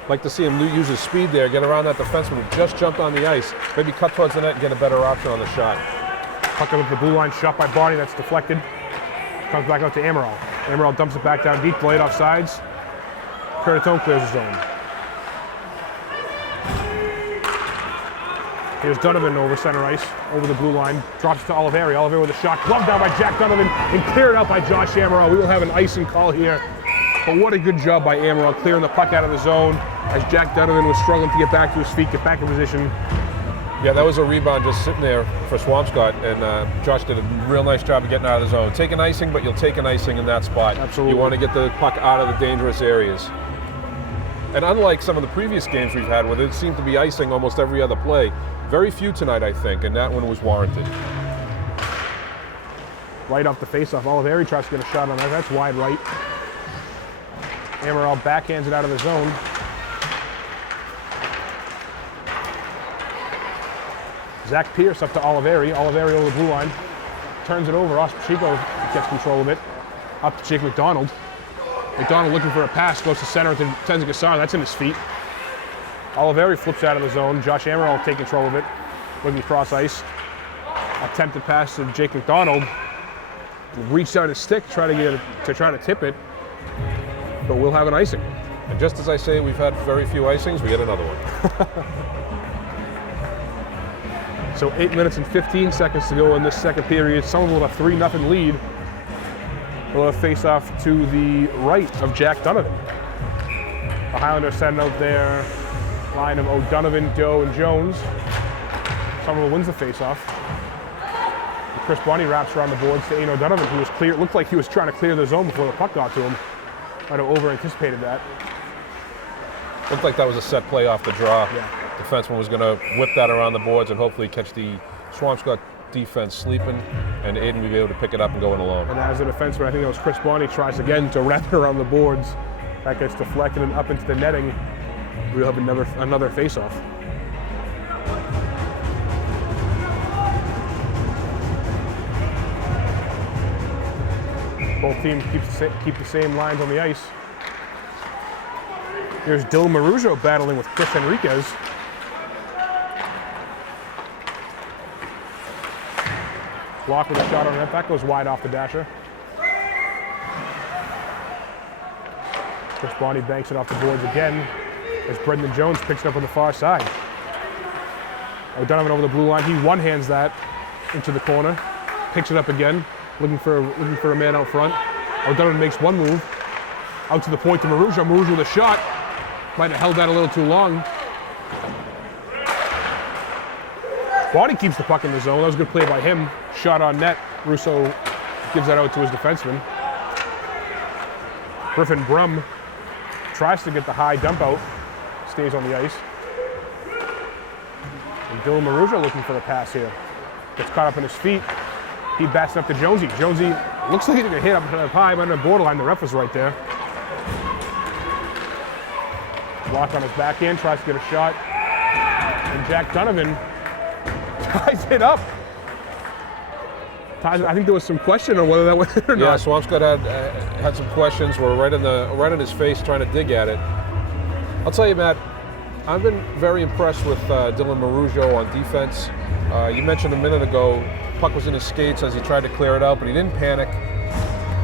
Like to see him use his speed there, get around that defenseman who just jumped on the ice. Maybe cut towards the net and get a better option on the shot. Puck up with the blue line, shot by Bonnie. That's deflected. Comes back out to Amaral. Amaral dumps it back down deep, blade off sides. Curtatone clears his zone. Here's Donovan over center ice, over the blue line, drops to Oliveri. Oliveri with a shot, gloved down by Jack Donovan and cleared out by Josh Amaral. We will have an icing call here. But what a good job by Amaral clearing the puck out of the zone as Jack Donovan was struggling to get back to his feet, get back in position. Yeah, that was a rebound just sitting there for Swampscott, and Josh did a real nice job of getting out of the zone. Take an icing, but you'll take an icing in that spot. Absolutely. You want to get the puck out of the dangerous areas. And unlike some of the previous games we've had where there seemed to be icing almost every other play, very few tonight, I think, and that one was warranted. Right off the faceoff, Oliveri tries to get a shot on that. That's wide right. Amaral backhands it out of the zone. Zach Pierce up to Oliveri. Oliveri over the blue line. Turns it over. Oscar Chico gets control of it. Up to Jake McDonald. McDonald looking for a pass. Goes to center to Tenzin Gassar. That's in his feet. Oliveri flips out of the zone. Josh Amaral will take control of it. Looking cross ice. Attempted pass to Jake McDonald. Reached out his stick, try to tip it. But we'll have an icing. And just as I say, we've had very few icings, we get another one. So 8 minutes and 15 seconds to go in this second period. Somerville with a 3-0 lead. We'll have a face-off to the right of Jack Donovan. The Highlanders sending out their line of O'Donovan, Doe, and Jones. Somerville wins the face-off. Chris Bonnie wraps around the boards to Aiden O'Donovan, who was clear. It looked like he was trying to clear the zone before the puck got to him. Might have over-anticipated that. Looked like that was a set play off the draw. Yeah. Defenseman was going to whip that around the boards and hopefully catch the Swampscott defense sleeping, and Aiden would be able to pick it up and go in alone. And as a defenseman, I think it was Chris Bonnie tries again to wrap it around the boards. That gets deflected and up into the netting. We'll have another face-off. Both teams keep the same lines on the ice. Here's Dylan Marujo battling with Chris Enriquez. Block with a shot on net. That goes wide off the dasher. Chris Bonnie banks it off the boards again as Brendan Jones picks it up on the far side. O'Donovan over the blue line. He one-hands that into the corner. Picks it up again. Looking for a man out front. O'Donovan makes one move. Out to the point to Marujo. Marujo with a shot. Might have held that a little too long. Bonnie keeps the puck in the zone. That was a good play by him. Shot on net. Russo gives that out to his defenseman. Griffin Brum tries to get the high dump out. Stays on the ice. Dylan Marujo looking for the pass here. Gets caught up in his feet. He bats it up to Jonesy. Jonesy looks like he took a hit up high, but on the borderline. The ref was right there. Block on his backhand, tries to get a shot. And Jack Donovan ties it up. I think there was some question on whether that was it or not. Yeah, Swampscott had some questions. Were right in his face, trying to dig at it. I'll tell you, Matt, I've been very impressed with Dylan Marujo on defense. You mentioned a minute ago, puck was in his skates as he tried to clear it out, but he didn't panic.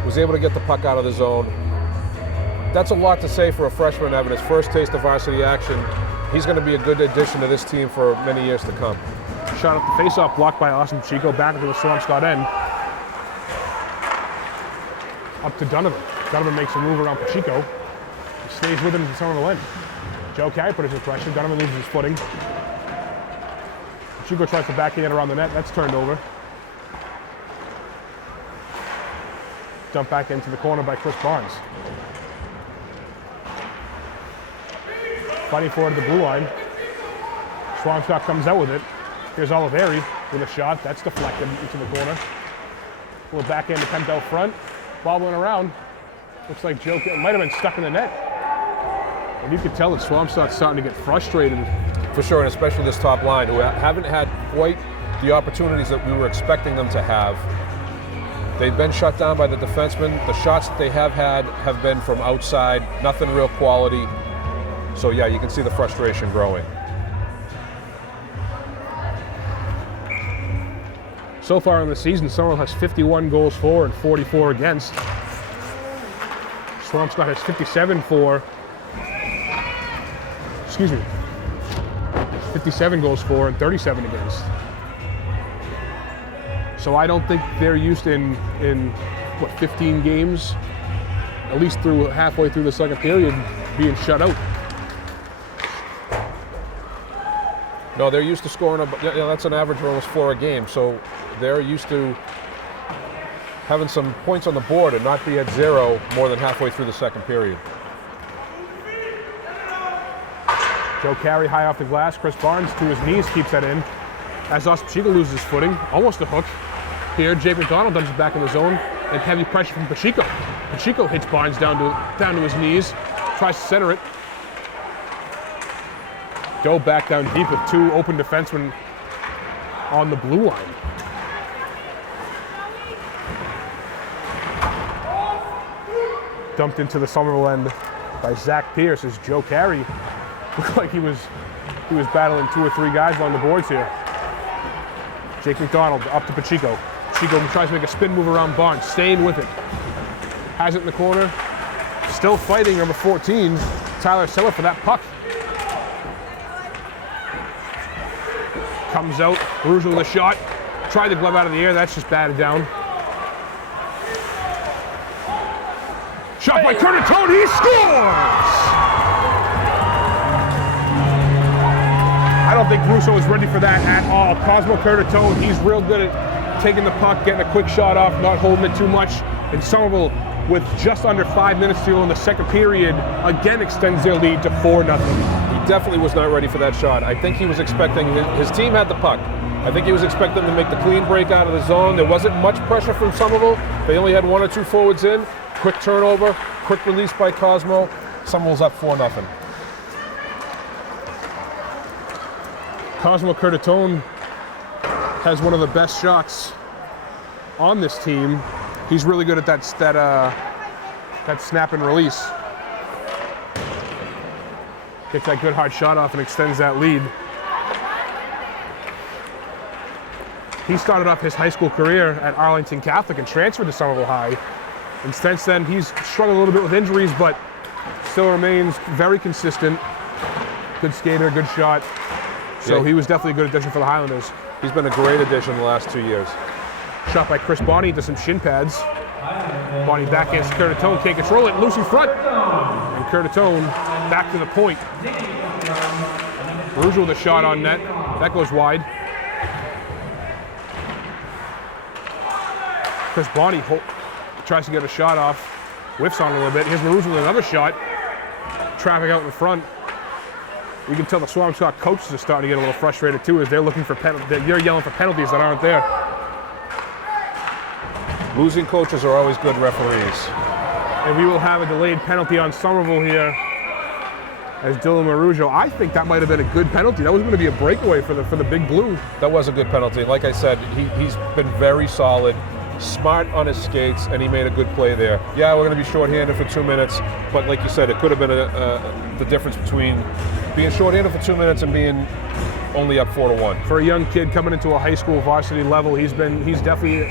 Was able to get the puck out of the zone. That's a lot to say for a freshman having his first taste of varsity action. He's going to be a good addition to this team for many years to come. Shot up the face-off, blocked by Austin Pacheco, back into the Swampscott end. Up to Donovan. Donovan makes a move around Pacheco. He stays with him to Somerville end. Joe Carey put his pressure. Donovan loses his footing. Pacheco tries to backhand around the net. That's turned over. Dump back into the corner by Chris Barnes. Fighting forward to the blue line. Swampscott comes out with it. Here's Oliveri with a shot. That's deflected into the corner. A little backhand attempt out front. Bobbling around. Looks like Joe might have been stuck in the net. And you could tell that Swampscott's starting to get frustrated. For sure, and especially this top line, who haven't had quite the opportunities that we were expecting them to have. They've been shut down by the defensemen. The shots that they have had have been from outside, nothing real quality. So yeah, you can see the frustration growing. So far in the season, Somerville has 51 goals for and 44 against. Swampscott has 57 goals for and 37 against. So I don't think they're used in 15 games, at least through halfway through the second period, being shut out. No, they're used to scoring, that's an average of almost 4 a game, so they're used to having some points on the board and not be at 0 more than halfway through the second period. Joe Carey high off the glass. Chris Barnes to his knees keeps that in. As Austin Pacheco loses his footing, almost a hook. Here, Jake McDonald dumps it back in the zone, and heavy pressure from Pacheco. Pacheco hits Barnes down to his knees, tries to center it. Go back down deep with 2 open defensemen on the blue line. Dumped into the Somerville end by Zach Pierce as Joe Carey looked like he was battling 2 or 3 guys along the boards here. Jake McDonald up to Pacheco. Pacheco tries to make a spin move around Barnes, staying with it. Has it in the corner. Still fighting number 14, Tyler Seller for that puck. Comes out, Rouge with a shot. Tried the glove out of the air, that's just batted down. Shot by Curtatone, he scores! I don't think Russo is ready for that at all. Cosmo Curtatone, he's real good at taking the puck, getting a quick shot off, not holding it too much. And Somerville, with just under 5 minutes to go in the second period, again extends their lead to 4-0. He definitely was not ready for that shot. I think he was expecting, his team had the puck. I think he was expecting to make the clean break out of the zone. There wasn't much pressure from Somerville. They only had 1 or 2 forwards in. Quick turnover, quick release by Cosmo. Somerville's up 4-0. Cosmo Curtatone has one of the best shots on this team. He's really good at that snap and release. Gets that good hard shot off and extends that lead. He started off his high school career at Arlington Catholic and transferred to Somerville High. And since then, he's struggled a little bit with injuries, but still remains very consistent. Good skater, good shot. So yeah, he was definitely a good addition for the Highlanders. He's been a great addition the last 2 years. Shot by Chris Bonney into some shin pads. Bonney backhands Curtatone, can't control it, loose in front. And Curtatone back to the point. Rouge with a shot on net. That goes wide. Chris Bonney tries to get a shot off. Whiffs on a little bit. Here's Rouge with another shot. Traffic out in front. You can tell the Swampscott coaches are starting to get a little frustrated too, as they're looking for they're yelling for penalties that aren't there. Losing coaches are always good referees. And we will have a delayed penalty on Somerville here as Dylan Marujo. I think that might have been a good penalty. That was going to be a breakaway for the Big Blue. That was a good penalty. Like I said, he's been very solid, smart on his skates, and he made a good play there. Yeah, we're going to be shorthanded for 2 minutes, but like you said, it could have been the difference between being shorthanded for 2 minutes and being only up 4-1. For a young kid coming into a high school varsity level, he's definitely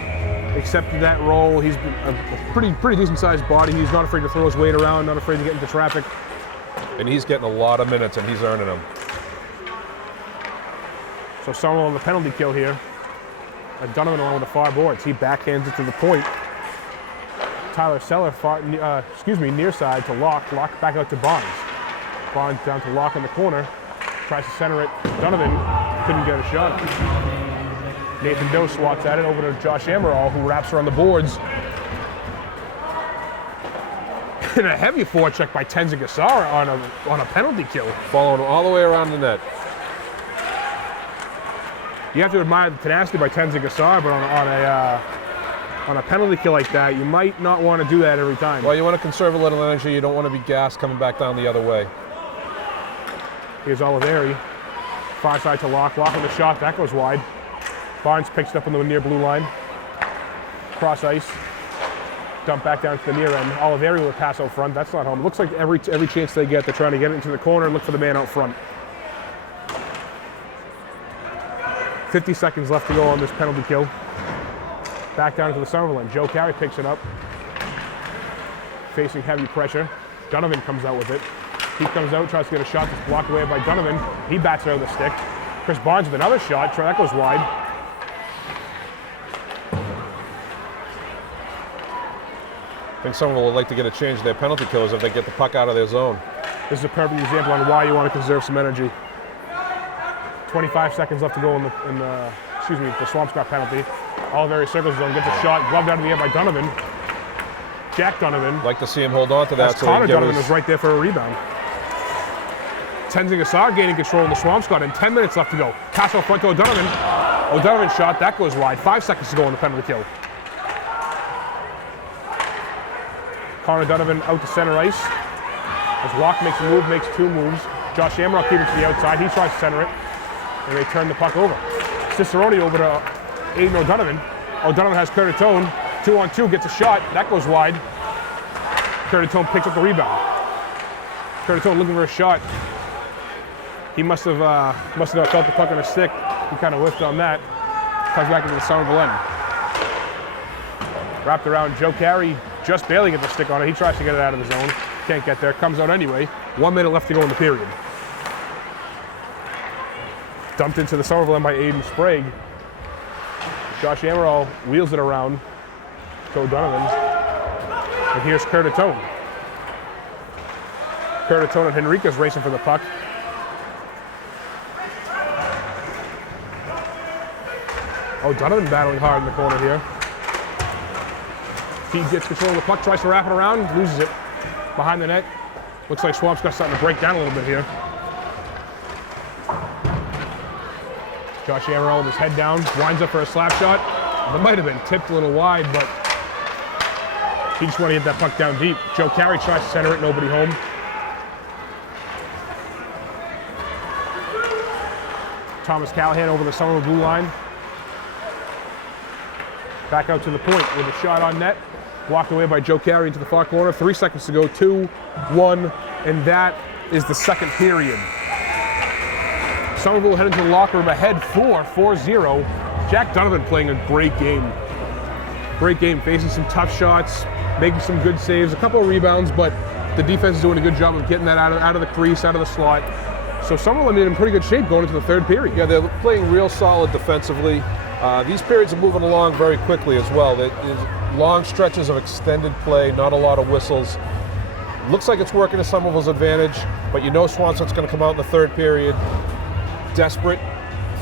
accepted that role. He's been a pretty decent sized body. He's not afraid to throw his weight around, not afraid to get into traffic. And he's getting a lot of minutes, and he's earning them. So Somerville on the penalty kill here. Donovan along with the far boards. He backhands it to the point. Tyler Seller, near side to Locke. Locke back out to Barnes. Barnes down to Locke in the corner. Tries to center it. Donovan couldn't get a shot. Nathan Doe swats at it over to Josh Amaral, who wraps around the boards. And a heavy forecheck by Tenzin Gassara on a penalty kill. Following all the way around the net. You have to admire the tenacity by Tenzin Gassara, but on a penalty kill like that, you might not want to do that every time. Well, you want to conserve a little energy. You don't want to be gassed coming back down the other way. Here's Oliveri. Far side to Locke. Locke on the shot. That goes wide. Barnes picks it up on the near blue line. Cross ice. Dump back down to the near end. Oliveri with a pass out front. That's not home. It looks like every chance they get, they're trying to get it into the corner and look for the man out front. 50 seconds left to go on this penalty kill. Back down to the Somerville end. Joe Carey picks it up. Facing heavy pressure. Donovan comes out with it. He comes out, tries to get a shot that's blocked away by Donovan. He bats it out of the stick. Chris Barnes with another shot. That goes wide. I think Somerville would like to get a change in their penalty kills if they get the puck out of their zone. This is a perfect example on why you want to conserve some energy. 25 seconds left to go in the Swampscott penalty. Oliveri circles zone, gets a shot, gloved out of the air by Donovan. Jack Donovan. Like to see him hold on to that. So Connor Donovan is right there for a rebound. Tenzin Gassara gaining control in the Swampscott, and 10 minutes left to go. Pass out front to O'Donovan. O'Donovan shot, that goes wide. 5 seconds to go on the penalty kill. Connor Donovan out to center ice. As Locke makes a move, makes 2 moves. Josh Amaral keeps it to the outside. He tries to center it, and they turn the puck over. Cicerone over to Aiden O'Donovan. O'Donovan has Curtatone. 2-on-2, gets a shot. That goes wide. Curtatone picks up the rebound. Curtatone looking for a shot. He must have not felt the puck on his stick. He kind of whiffed on that. Comes back into the Somerville end. Wrapped around Joe Carey. Just barely gets the stick on it. He tries to get it out of the zone. Can't get there. Comes out anyway. 1 minute left to go in the period. Dumped into the Somerville end by Aiden Sprague. Josh Amaral wheels it around to O'Donovan. And here's Curtatone. Curtatone and Henriquez racing for the puck. O'Donovan battling hard in the corner here. He gets control of the puck, tries to wrap it around, loses it behind the net. Looks like Swampscott's starting to break down a little bit here. Josh Amaral with his head down, winds up for a slap shot. That might have been tipped a little wide, but he just wanted to get that puck down deep. Joe Carey tries to center it, nobody home. Thomas Callahan over the Somerville blue line. Back out to the point with a shot on net. Blocked away by Joe Carey into the far corner. 3 seconds to go, 2-1, and that is the second period. Somerville heading to the locker room ahead 4-0. Jack Donovan playing a great game. Great game, facing some tough shots, making some good saves, a couple of rebounds, but the defense is doing a good job of getting that out of the crease, out of the slot. So Somerville is in pretty good shape going into the third period. Yeah, they're playing real solid defensively. These periods are moving along very quickly as well. There's long stretches of extended play, not a lot of whistles. Looks like it's working to Somerville's advantage, but you know Swanscott's going to come out in the third period desperate,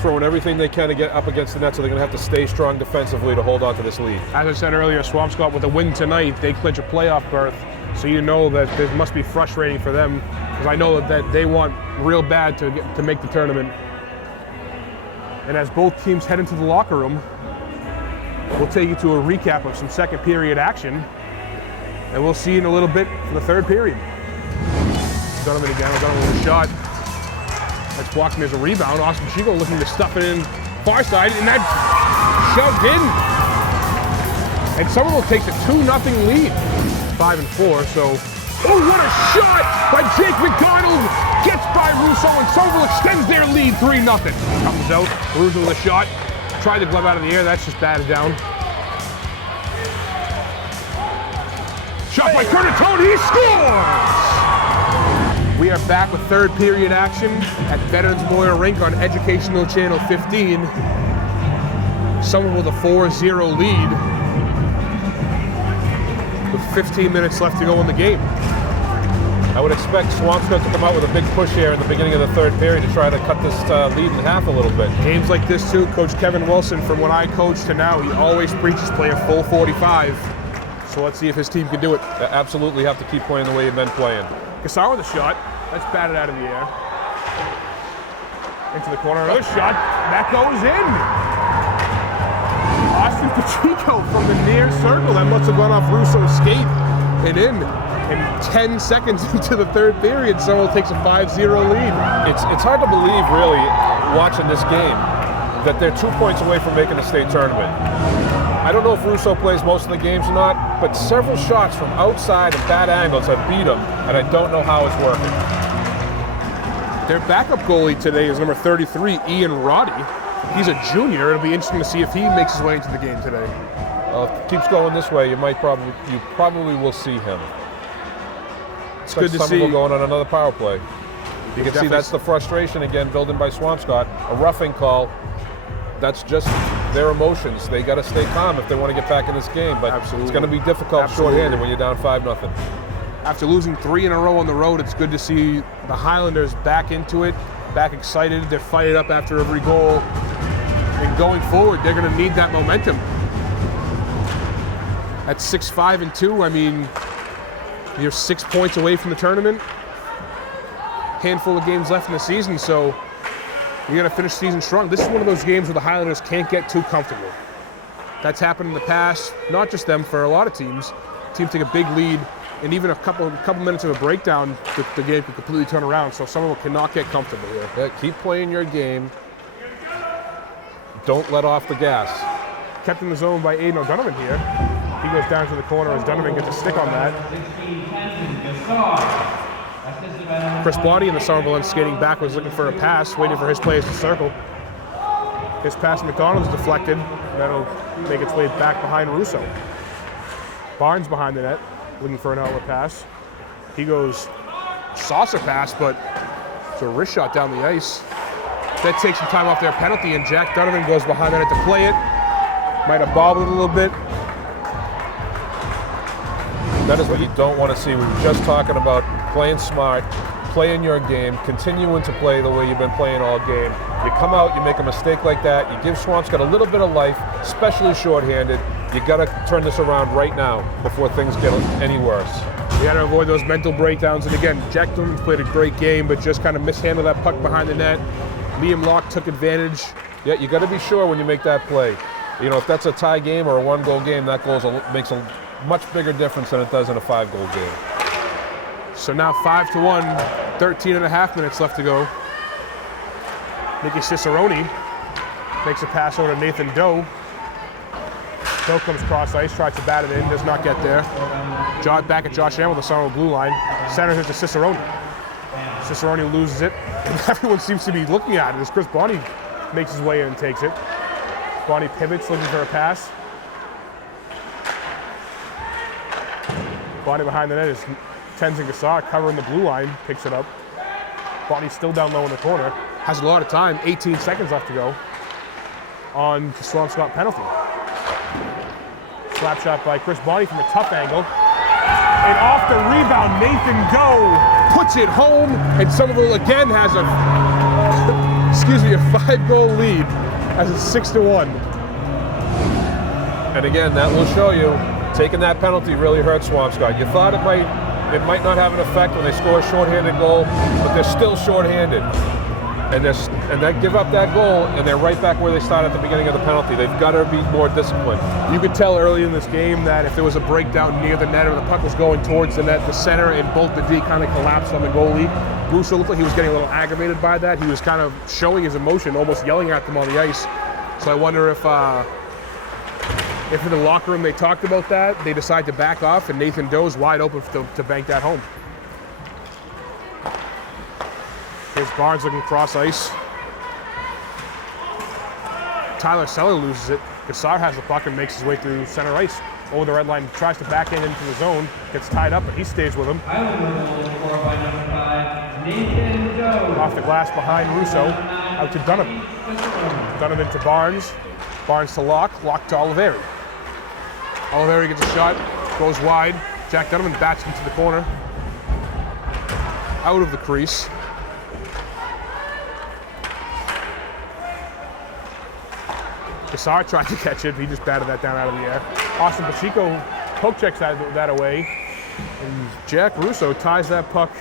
throwing everything they can to get up against the net, so they're going to have to stay strong defensively to hold on to this lead. As I said earlier, Swampscott with a win tonight, they clinch a playoff berth. So you know that it must be frustrating for them, because I know that they want real bad to make the tournament. And as both teams head into the locker room, we'll take you to a recap of some second period action, and we'll see you in a little bit for the third period. Donovan again, Donovan with a shot. That's blocked, and there's a rebound. Austin Chico looking to stuff it in far side, and that shoved in. And Somerville takes a 2-0 lead, 5-4. So, oh, what a shot by Jake McDonald! Gets by Russo, and Somerville extends their lead 3-0. Comes out, Russo with a shot. Tried the glove out of the air, that's just batted down. Shot by Curtatone, he scores! We are back with third period action at Veterans Memorial Rink on Educational Channel 15. Somerville with a 4-0 lead, with 15 minutes left to go in the game. I would expect Swampscott to come out with a big push here in the beginning of the third period to try to cut this lead in half a little bit. Games like this too, Coach Kevin Wilson, from when I coach to now, he always preaches play a full 45. So let's see if his team can do it. They absolutely have to keep playing the way you've been playing. Gassar with a shot. That's batted out of the air. Into the corner, another shot. That goes in. Austin Pacheco from the near circle. That must have gone off Russo's skate and in. And 10 seconds into the third period, Somerville takes a 5-0 lead. It's hard to believe, really, watching this game, that they're 2 points away from making the state tournament. I don't know if Russo plays most of the games or not, but several shots from outside and bad angles have beat him, and I don't know how it's working. Their backup goalie today is number 33, Ian Roddy. He's a junior. It'll be interesting to see if he makes his way into the game today. If it keeps going this way, you probably will see him. It's good to see. Somerville going on another power play. You can see that's the frustration again building by Swampscott. A roughing call. That's just their emotions. They got to stay calm if they want to get back in this game. But Absolutely. It's going to be difficult shorthanded when you're down 5-0. After losing 3 in a row on the road, it's good to see the Highlanders back into it, back excited. They're fired up after every goal. And going forward, they're going to need that momentum. At 6-5-2, I mean, you're 6 points away from the tournament. Handful of games left in the season, so you got to finish the season strong. This is one of those games where the Highlanders can't get too comfortable. That's happened in the past, not just them, for a lot of teams. Teams take a big lead, and even a couple minutes of a breakdown, the game can completely turn around. So someone cannot get comfortable here. Yeah, keep playing your game. Don't let off the gas. Kept in the zone by Aiden O'Donovan here. He goes down to the corner as Donovan gets a stick on that. Chris Blotty in the Somerville end skating backwards, looking for a pass, waiting for his players to circle. His pass to McDonald's deflected. That'll make its way back behind Russo. Barnes behind the net, looking for an outlet pass. He goes saucer pass, but it's a wrist shot down the ice. That takes some time off their penalty, and Jack Donovan goes behind the net to play it. Might have bobbled it a little bit. That is what you don't want to see. We were just talking about playing smart, playing your game, continuing to play the way you've been playing all game. You come out, you make a mistake like that, you give Swampscott a little bit of life, especially shorthanded. You got to turn this around right now before things get any worse. You got to avoid those mental breakdowns. And again, Jack Donovan played a great game, but just kind of mishandled that puck behind the net. Liam Locke took advantage. Yeah, you got to be sure when you make that play. You know, if that's a tie game or a one-goal game, that makes a much bigger difference than it does in a 5-goal game. So now 5-1, 13 and a half minutes left to go. Nicky Cicerone makes a pass over to Nathan Doe. Doe comes cross ice, tries to bat it in, does not get there. Back at Josh Ann with the Somerville blue line. Centers it to Cicerone. Cicerone loses it, and everyone seems to be looking at it as Chris Bonnie makes his way in and takes it. Bonnie pivots, looking for a pass. Bonnie behind the net is Tenzin Gassar covering the blue line, picks it up. Bonnie's still down low in the corner. Has a lot of time, 18 seconds left to go on the Swampscott penalty. Slap shot by Chris Bonnie from a tough angle. And off the rebound, Nathan Doe puts it home, and Somerville again has a 5-goal lead as it's 6-1. And again, that will show you, Taking that penalty really hurt Swampscott. You thought it might not have an effect when they score a shorthanded goal, but they're still shorthanded. And they give up that goal, and they're right back where they started at the beginning of the penalty. They've got to be more disciplined. You could tell early in this game that if there was a breakdown near the net or the puck was going towards the net, the center and both the D kind of collapsed on the goalie. Russo looked like he was getting a little aggravated by that. He was kind of showing his emotion, almost yelling at them on the ice. So I wonder if in the locker room they talked about that, they decide to back off, and Nathan Doe's wide open to bank that home. Here's Barnes looking cross ice. Tyler Seller loses it. Gassar has the puck and makes his way through center ice. Over the red line, tries to back in into the zone, gets tied up, but he stays with him. Off the glass behind Russo, out to Donovan. Donovan to Barnes. Barnes to Locke to Oliveri. Oliveri gets a shot, goes wide. Jack Donovan bats him to the corner. Out of the crease. Gassar tried to catch it, he just batted that down out of the air. Austin Pacheco poke checks that away. And Jack Russo ties that puck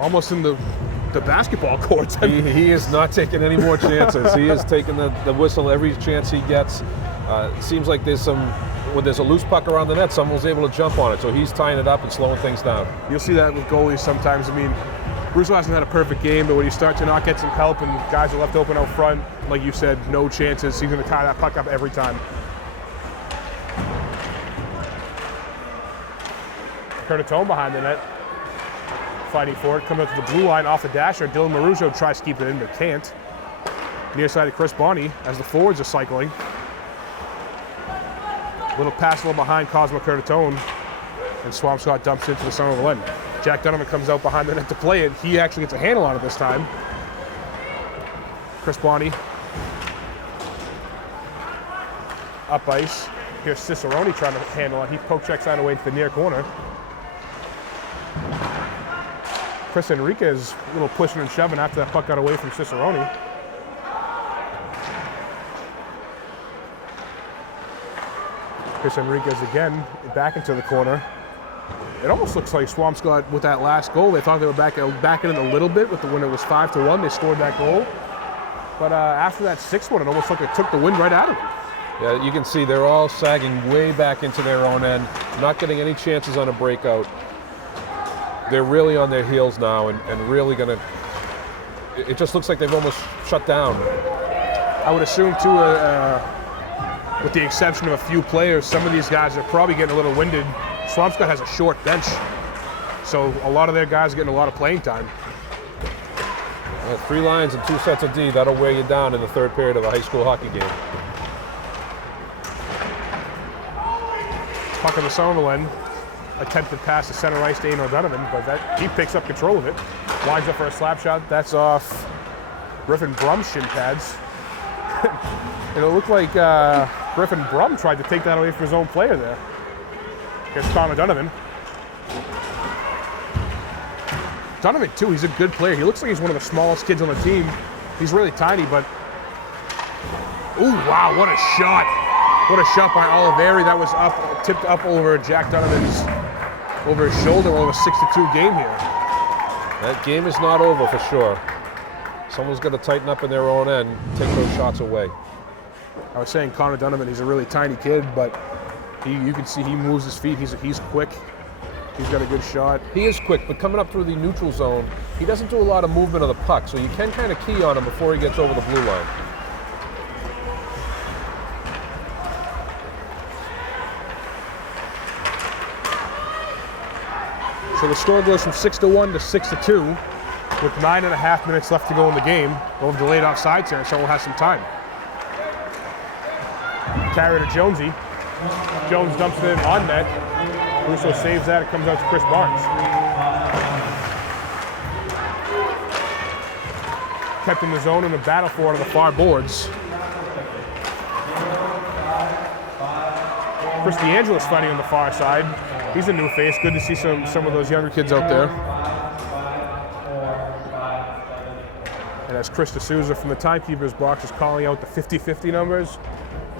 almost in the basketball courts. He is not taking any more chances. He is taking the whistle every chance he gets. It seems like when there's a loose puck around the net, someone's able to jump on it. So he's tying it up and slowing things down. You'll see that with goalies sometimes. I mean, Russo hasn't had a perfect game, but when you start to not get some help and guys are left open out front, like you said, no chances. He's going to tie that puck up every time. Curtatone behind the net, fighting for it, coming up to the blue line off the dasher. Dylan Marujo tries to keep it in, but can't. Near side of Chris Bonney as the forwards are cycling. Little pass a little behind Cosmo Curtatone, and Swampscott dumps into the Somerville end. Jack Donovan comes out behind the net to play it. He actually gets a handle on it this time. Chris Bonney up ice. Here's Cicerone trying to handle it. He poke checks that away to the near corner. Chris Enriquez a little pushing and shoving after that puck got away from Cicerone. Chris Enriquez again back into the corner. It almost looks like Swampscott with that last goal. They thought they were back in it a little bit when it was 5-1. They scored that goal. But after that 6-1, it almost like it took the wind right out of them. Yeah, you can see they're all sagging way back into their own end, not getting any chances on a breakout. They're really on their heels now and really going to... It just looks like they've almost shut down. I would assume, too, with the exception of a few players, some of these guys are probably getting a little winded. Swampscott has a short bench, so a lot of their guys are getting a lot of playing time. 3 lines and 2 sets of D, that'll wear you down in the third period of a high school hockey game. Puck on the Somerville end. Attempted pass to center ice to Aino Donovan, but he picks up control of it. Winds up for a slap shot. That's off Griffin Brum's shin pads. And it looked like Griffin Brum tried to take that away from his own player there. Here's Connor Donovan. Donovan, too, he's a good player. He looks like he's one of the smallest kids on the team. He's really tiny, but... Ooh, wow, what a shot. What a shot by Oliveri. That was up, tipped up over Jack Donovan's, over his shoulder. We'll have a 6-2 game here. That game is not over for sure. Someone's got to tighten up in their own end, take those shots away. I was saying Connor Donovan, he's a really tiny kid, but you can see he moves his feet. He's quick. He's got a good shot. He is quick, but coming up through the neutral zone, he doesn't do a lot of movement of the puck, so you can kind of key on him before he gets over the blue line. So the score goes from 6-1 to 6-2 with 9.5 minutes left to go in the game. We'll have delayed offsides here, so we'll have some time. Carry to Jonesy. Jones dumps it in on net. Russo saves that. It comes out to Chris Barnes. Kept in the zone in the battle for it on the far boards. Chris DeAngelis fighting on the far side. He's a new face. Good to see some of those younger kids out there. And as Chris D'Souza from the timekeeper's box is calling out the 50-50 numbers,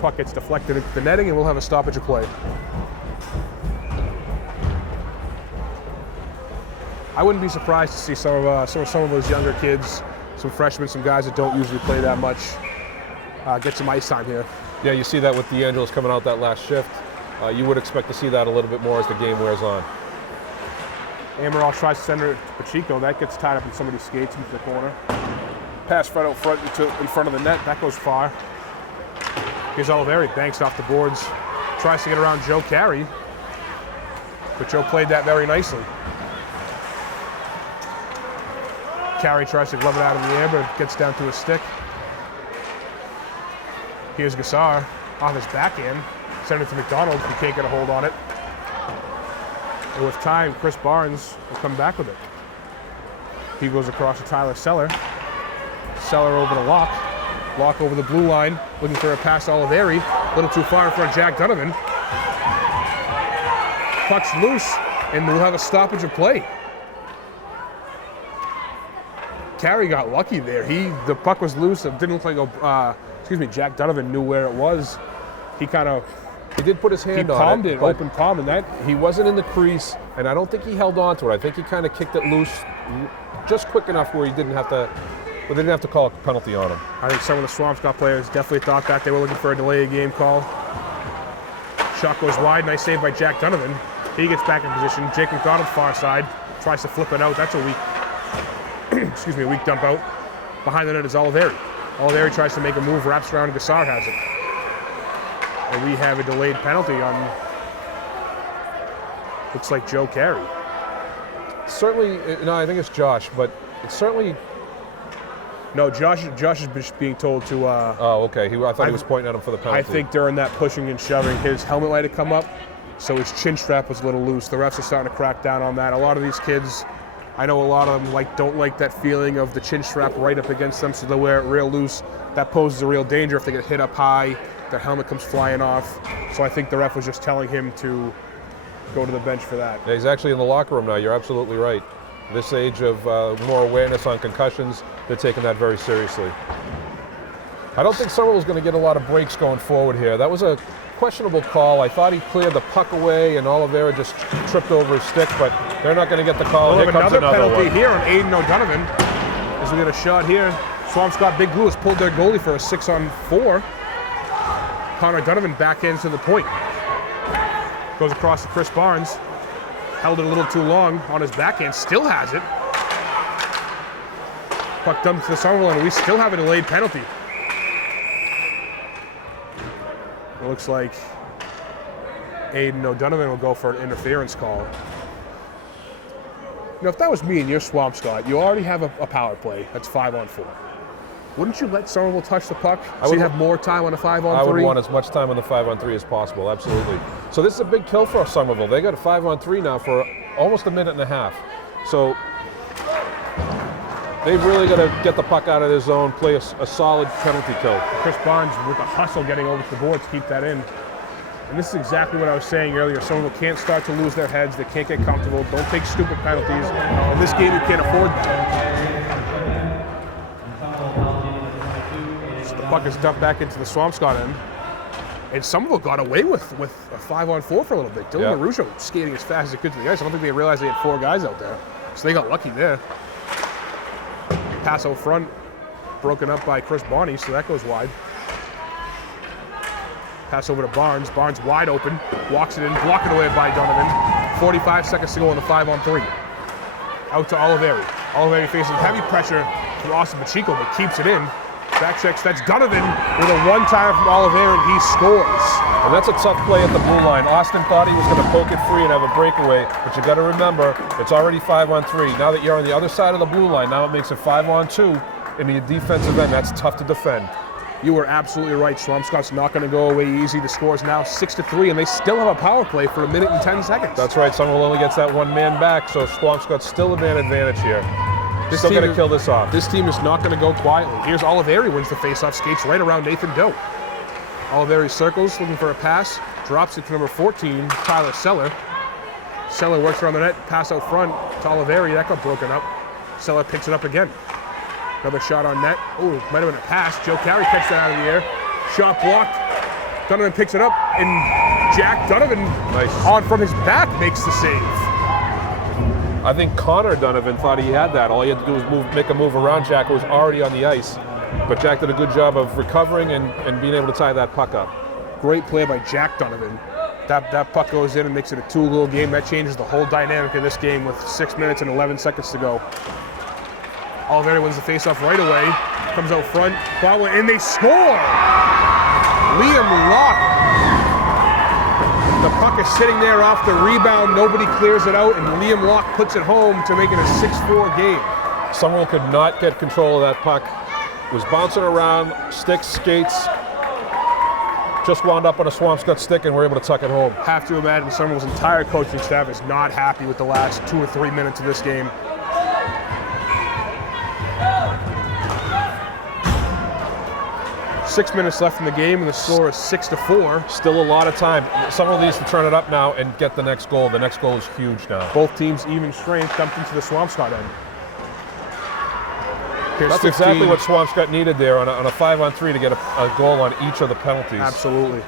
puck gets deflected into the netting and we'll have a stoppage of play. I wouldn't be surprised to see some of those younger kids, some freshmen, some guys that don't usually play that much, get some ice time here. Yeah, you see that with DeAngelis coming out that last shift. You would expect to see that a little bit more as the game wears on. Amaral tries to send it to Pacheco. That gets tied up in somebody's skates into the corner. Pass right out front in front of the net. That goes far. Here's Oliveri, banks off the boards. Tries to get around Joe Carey. But Joe played that very nicely. Carey tries to glove it out in the air, but it gets down to his stick. Here's Gassar on his backhand. Send it to McDonald. He can't get a hold on it. And with time, Chris Barnes will come back with it. He goes across to Tyler Seller. Seller over to Locke. Locke over the blue line, looking for a pass to Oliveri. A little too far in front of Jack Donovan. Puck's loose, and we'll have a stoppage of play. Carey got lucky there. The puck was loose. It didn't look like Jack Donovan knew where it was. He did put his hand on palmed it. Open palm, and that he wasn't in the crease, and I don't think he held on to it. I think he kind of kicked it loose just quick enough where they didn't have to call a penalty on him. I think some of the Swampscott players definitely thought that. They were looking for a delay of game call. Shot goes wide, nice save by Jack Donovan. He gets back in position. Jake McDonald far side, tries to flip it out. That's a weak dump out. Behind the net is Oliveri. Oliveri tries to make a move, wraps around, and Gassar has it. And we have a delayed penalty on, looks like Joe Carey. Certainly, no, I think it's Josh, but it's certainly... No, Josh is just being told to... oh, okay. I thought he was pointing at him for the penalty. I think during that pushing and shoving, his helmet light had come up, so his chin strap was a little loose. The refs are starting to crack down on that. A lot of these kids, I know a lot of them don't like that feeling of the chin strap right up against them, so they'll wear it real loose. That poses a real danger if they get hit up high. Their helmet comes flying off. So I think the ref was just telling him to go to the bench for that. Yeah, he's actually in the locker room now. You're absolutely right. This age of more awareness on concussions, they're taking that very seriously. I don't think Somerville's going to get a lot of breaks going forward here. That was a questionable call. I thought he cleared the puck away and Oliveri just tripped over his stick, but they're not going to get the call. We'll Here have comes another penalty one. here on Aiden O'Donovan. As we get a shot here, Swampscott Big Blue has pulled their goalie for a 6-on-4. Connor Donovan backhands to the point. Goes across to Chris Barnes. Held it a little too long on his backhand. Still has it. Puck dumped to the Somerville, and we still have a delayed penalty. It looks like Aiden O'Donovan will go for an interference call. Now, if that was me and you're Swampscott, you already have a power play. That's 5-on-4. Wouldn't you let Somerville touch the puck so you have more time on a 5-on-3? I would want as much time on the 5-on-3 as possible, absolutely. So this is a big kill for Somerville. They got a 5-on-3 now for almost a minute and a half. So they've really got to get the puck out of their zone, play a solid penalty kill. Chris Barnes with a hustle getting over to the board to keep that in. And this is exactly what I was saying earlier. Somerville can't start to lose their heads. They can't get comfortable. Don't take stupid penalties. In this game, you can't afford that. The puck is dumped back into the Swampscott end. And Somerville got away with a 5-on-4 for a little bit. Dylan Marusha skating as fast as he could to the ice. I don't think they realized they had 4 guys out there. So they got lucky there. Pass out front, broken up by Chris Bonney, so that goes wide. Pass over to Barnes. Barnes wide open, walks it in, blocked it away by Donovan. 45 seconds to go on the 5-on-3. Out to Oliveri. Oliveri facing heavy pressure from Austin Pacheco, but keeps it in. Back checks, that's Donovan with a one-timer from Oliveri, and he scores. And that's a tough play at the blue line. Austin thought he was going to poke it free and have a breakaway, but you got to remember, it's already 5-on-3. Now that you're on the other side of the blue line, now it makes it 5-on-2 in the defensive end. That's tough to defend. You were absolutely right. Swampscott's not going to go away easy. The score is now 6-3, and they still have a power play for 1 minute and 10 seconds. That's right. Somerville only gets that one man back, so Swampscott's still a man advantage here. Still going to kill this off. This team is not going to go quietly. Here's Oliveri wins the faceoff, skates right around Nathan Doe. Oliveri circles, looking for a pass, drops it to number 14, Tyler Seller. Seller works around the net, pass out front to Oliveri. That got broken up. Seller picks it up again. Another shot on net. Oh, might have been a pass. Joe Carey catches that out of the air. Shot blocked. Donovan picks it up, and Jack Donovan on from his back makes the save. I think Connor Donovan thought he had that. All he had to do was make a move around Jack, who was already on the ice. But Jack did a good job of recovering and being able to tie that puck up. Great play by Jack Donovan. That puck goes in and makes it a 2-goal game. That changes the whole dynamic of this game with 6 minutes and 11 seconds to go. Oliveri wins the faceoff right away. Comes out front, Bottle, and they score! Liam Locke. The puck is sitting there off the rebound. Nobody clears it out, and Liam Locke puts it home to make it a 6-4 game. Somerville could not get control of that puck. Was bouncing around, sticks, skates. Just wound up on a Swampscott stick and were able to tuck it home. Have to imagine Somerville's entire coaching staff is not happy with the last 2 or 3 minutes of this game. Six minutes left in the game, and the score is 6-4. Still a lot of time. Somerville needs to turn it up now and get the next goal. The next goal is huge now. Both teams even strength dumped into the Swampscott end. Here's That's 15. exactly what Swampscott needed there on a 5-on-3 to get a goal on each of the penalties. Absolutely.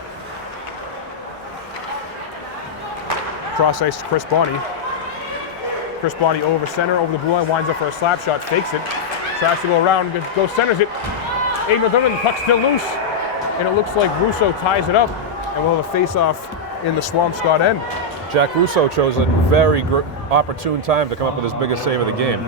Cross ice to Chris Bonney. Chris Bonney over center, over the blue line, winds up for a slap shot, fakes it, tries to go around, goes centers it. Aiden O'Donovan, the puck's still loose, and it looks like Russo ties it up, and we'll have a face-off in the Swampscott end. Jack Russo chose a very opportune time to come up with his biggest save of the game.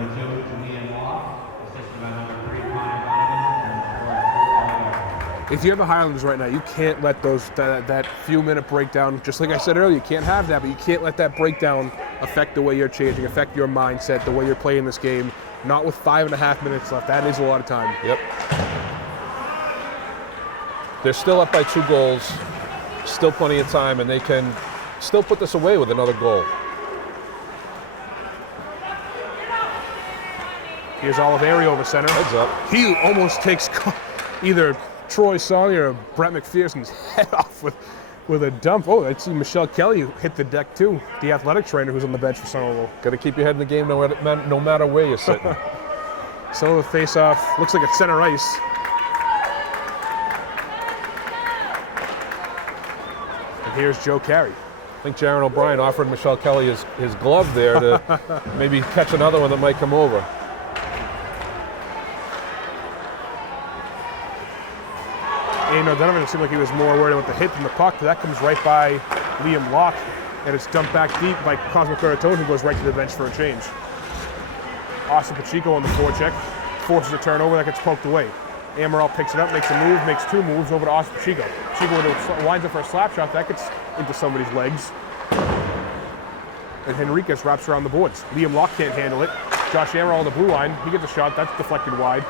If you're the Highlanders right now, you can't let that few-minute breakdown, just like I said earlier, you can't have that, but you can't let that breakdown affect the way you're changing, affect your mindset, the way you're playing this game. Not with 5.5 minutes left. That is a lot of time. Yep. They're still up by 2 goals, still plenty of time, and they can still put this away with another goal. Here's Oliveri over center. Heads up. He almost takes either Troy Sawney or Brett McPherson's head off with a dump. Oh, I see Michelle Kelly hit the deck too, the athletic trainer who's on the bench for Somerville. Got to keep your head in the game no matter where you're sitting. Somerville face-off, looks like it's center ice. And here's Joe Carey. I think Jaron O'Brien offered Michelle Kelly his glove there to maybe catch another one that might come over. Aiden O'Donovan, it seemed like he was more worried about the hit than the puck, but that comes right by Liam Locke, and it's dumped back deep by Cosmo Curatone, who goes right to the bench for a change. Austin Pacheco on the forecheck, forces a turnover, that gets poked away. Amaral picks it up, makes a move, makes 2 moves over to Austin Pacheco. Pacheco winds up for a slap shot, that gets into somebody's legs. And Henriquez wraps around the boards. Liam Locke can't handle it. Josh Amaral on the blue line, he gets a shot, that's deflected wide.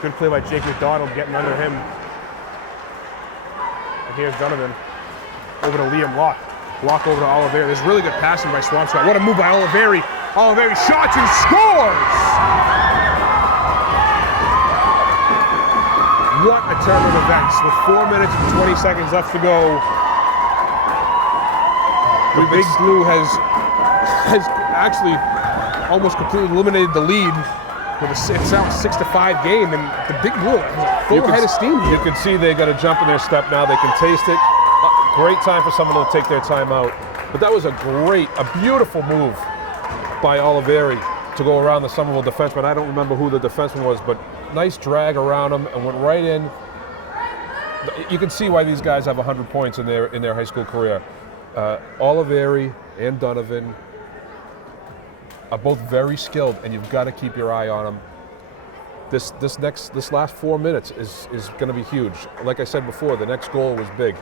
Good play by Jake McDonald, getting under him. And here's Donovan. Over to Liam Locke. Locke over to Oliveri. There's really good passing by Swampscott. What a move by Oliveri. Oliveri shots and scores! What a turn of events. With 4 minutes and 20 seconds left to go, the Big Blue has actually almost completely eliminated the lead. With it's now a 6-5 game, and the Big Blue has a full head of steam here. You can see they got a jump in their step now. They can taste it. Great time for someone to take their time out. But that was a beautiful move by Oliveri to go around the Somerville defenseman. I don't remember who the defenseman was, but nice drag around him and went right in. You can see why these guys have 100 points in their high school career. Oliveri and Donovan are both very skilled, and you've got to keep your eye on them. This last 4 minutes is going to be huge. Like I said before, the next goal was big.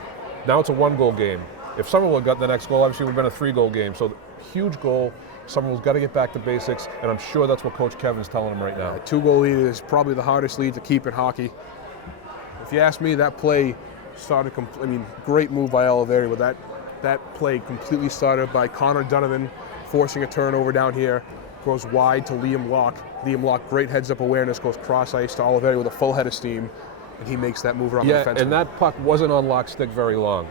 Now it's a 1-goal game. If Somerville had got the next goal, obviously it would have been a 3-goal game. So huge goal. Somerville's got to get back to basics, and I'm sure that's what Coach Kevin's telling them right now. A 2-goal lead is probably the hardest lead to keep in hockey. If you ask me, that play started. Great move by Oliveri, but that play completely started by Connor Donovan forcing a turnover down here. Goes wide to Liam Locke. Liam Locke, great heads-up awareness, goes cross-ice to Oliveri with a full head of steam, and he makes that move around the defenseman. And that puck wasn't on Locke's stick very long.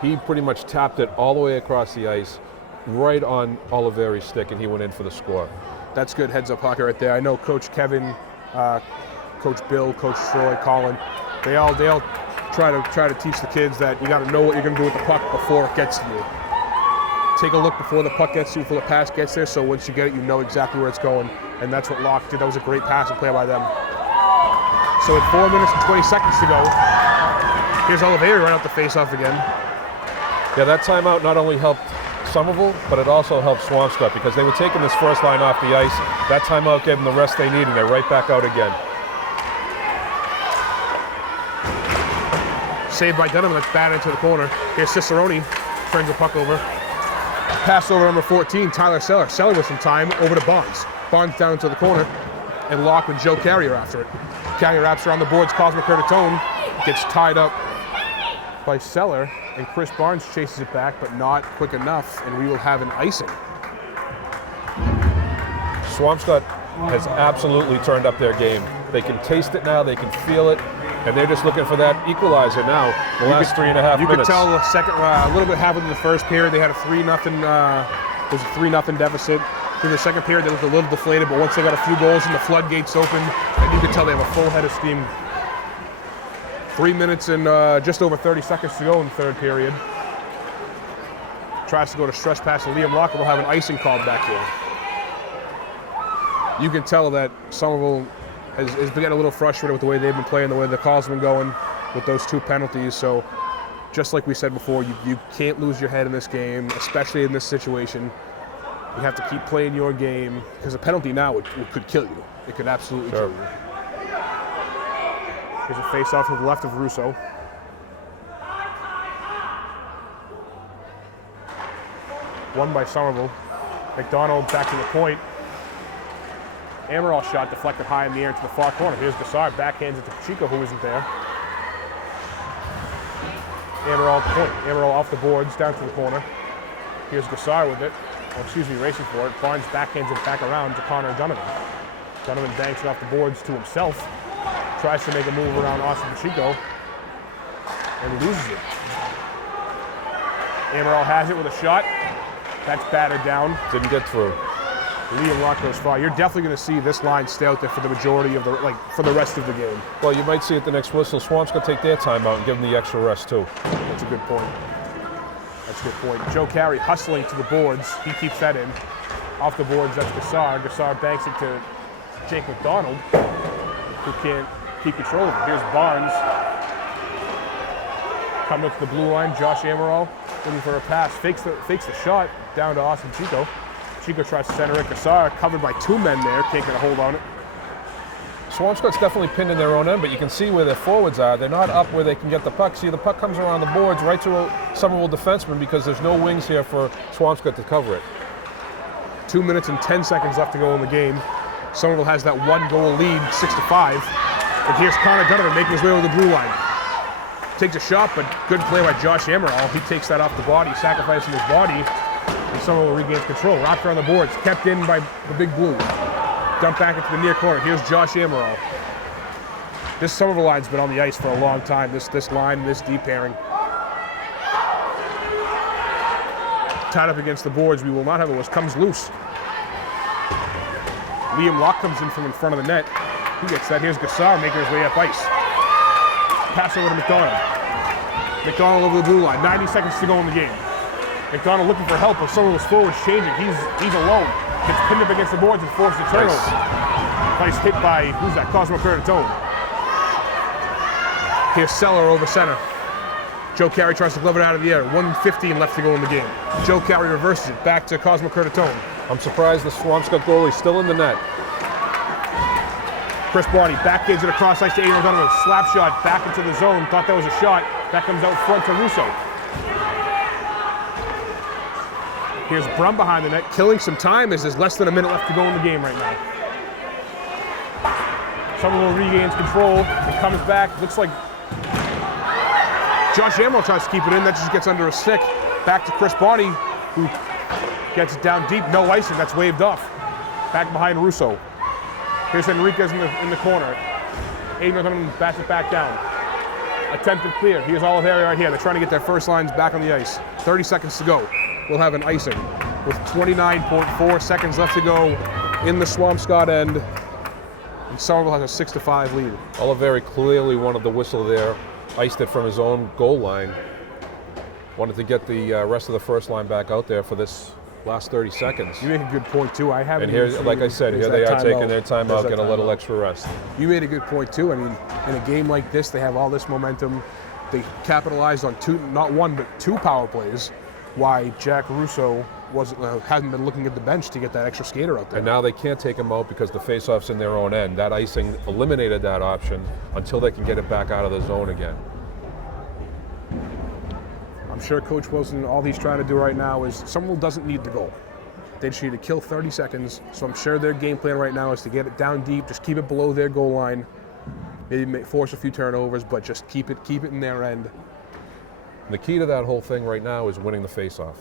He pretty much tapped it all the way across the ice, right on Oliveri's stick, and he went in for the score. That's good heads-up hockey right there. I know Coach Kevin, Coach Bill, Coach Troy, Colin, they all try to teach the kids that you got to know what you're going to do with the puck before it gets to you. take a look before the puck gets to you, before the pass gets there, so once you get it, you know exactly where it's going, and that's what Locke did. That was a great passing play by them. So with 4 minutes and 20 seconds to go, here's Oliveira right out the face-off again. Yeah, that timeout not only helped Somerville, but it also helped Swampscott because they were taking this first line off the ice. That timeout gave them the rest they needed, and they're right back out again. Saved by Dunham, that's batted into the corner. Here's Cicerone, turns the puck over. Pass over number 14, Tyler Seller. Seller with some time, over to Bonds. Bonds down into the corner, and Locke with Joe Carrier after it. Carrier wraps around the boards, Cosmo Curtatone gets tied up by Seller, and Chris Barnes chases it back, but not quick enough, and we will have an icing. Swampscott has absolutely turned up their game. They can taste it now, they can feel it, and they're just looking for that equalizer now. The last 3.5 minutes. You could tell the second, a little bit happened in the first period. They had a 3-0. It was a 3-0 deficit. Through the second period, they looked a little deflated, but once they got a few goals and the floodgates opened, and you could tell they have a full head of steam. 3 minutes and just over 30 seconds to go in the third period. Tries to go to stretch pass to Liam Locke, and we'll have an icing called back here. You can tell that Somerville has been getting a little frustrated with the way they've been playing, the way the calls have been going with those 2 penalties. So just like we said before, you can't lose your head in this game, especially in this situation. You have to keep playing your game, because a penalty now could kill you. It could absolutely kill you. Here's a face-off to the left of Russo. Won by Somerville. McDonald back to the point. Amaral shot deflected high in the air to the far corner. Here's Gassard, backhands it to Pacheco, who isn't there. Amaral point. Amaral off the boards, down to the corner. Here's Gassard with it. Racing for it. Barnes backhands it back around to Connor Donovan. Donovan banks it off the boards to himself. Tries to make a move around Austin Pacheco and loses it. Amaral has it with a shot. That's battered down. Didn't get through. Liam Locke goes far. You're definitely going to see this line stay out there for the majority of for the rest of the game. Well, you might see at the next whistle, Swamp's going to take their timeout and give them the extra rest too. That's a good point. That's a good point. Joe Carey hustling to the boards. He keeps that in. Off the boards, that's Gassard. Gassard banks it to Jake McDonald, who can't keep control of it. Here's Barnes. Coming up to the blue line, Josh Amaral looking for a pass. Fakes the shot down to Austin Chico. Chico tries to center it. Gassard covered by 2 men there. Can't get a hold on it. Swampscott's definitely pinned in their own end, but you can see where their forwards are. They're not up where they can get the puck. See, the puck comes around the boards right to a Somerville defenseman because there's no wings here for Swampscott to cover it. 2 minutes and 10 seconds left to go in the game. Somerville has that 1-goal lead, 6-5. And here's Connor Donovan making his way over the blue line. Takes a shot, but good play by Josh Amaral. He takes that off the body, sacrificing his body, and Somerville regains control. Wrapped around the boards, kept in by the big blue. Dump back into the near corner. Here's Josh Amaral. This Somerville line's been on the ice for a long time. This line, this deep pairing. Tied up against the boards. We will not have it. Comes loose. Liam Locke comes in from in front of the net. He gets that. Here's Gassard making his way up ice. Pass over to McDonald. McDonald over the blue line. 90 seconds to go in the game. McDonald looking for help, but Somerville's forwards changing. He's alone. Gets pinned up against the boards and forced a turnover. Nice hit by, who's that? Cosmo Curtatone. Here's Seller over center. Joe Carey tries to glove it out of the air. 1:15 left to go in the game. Joe Carey reverses it back to Cosmo Curtatone. I'm surprised the Swampscott goalie's still in the net. Chris Barney backhands it across ice to Adrian Donovan. Slap shot back into the zone. Thought that was a shot. That comes out front to Russo. Here's Brum behind the net, killing some time as there's less than a minute left to go in the game right now. Somerville regains control. It comes back. Looks like Josh Amaral tries to keep it in. That just gets under a stick. Back to Chris Barney, who gets it down deep. No icing. That's waved off. Back behind Russo. Here's Enriquez in the corner. Adrian Donovan bats it back down. Attempted clear. Here's Oliveira right here. They're trying to get their first lines back on the ice. 30 seconds to go. We'll have an icing with 29.4 seconds left to go in the Swampscott end. And Somerville has a 6-5 lead. Oliveira clearly wanted the whistle there. Iced it from his own goal line. Wanted to get the rest of the first line back out there for this last 30 seconds. You make a good point too. I haven't. And here, like I said, here they are taking their time out, getting a little extra rest. You made a good point too. I mean, in a game like this, they have all this momentum. They capitalized on not one, but two power plays. Why Jack Russo hasn't been looking at the bench to get that extra skater out there. And now they can't take him out because the faceoff's in their own end. That icing eliminated that option until they can get it back out of the zone again. I'm sure Coach Wilson, all he's trying to do right now is Somerville doesn't need the goal. They just need to kill 30 seconds. So I'm sure their game plan right now is to get it down deep, just keep it below their goal line, maybe force a few turnovers, but just keep it in their end. The key to that whole thing right now is winning the faceoff.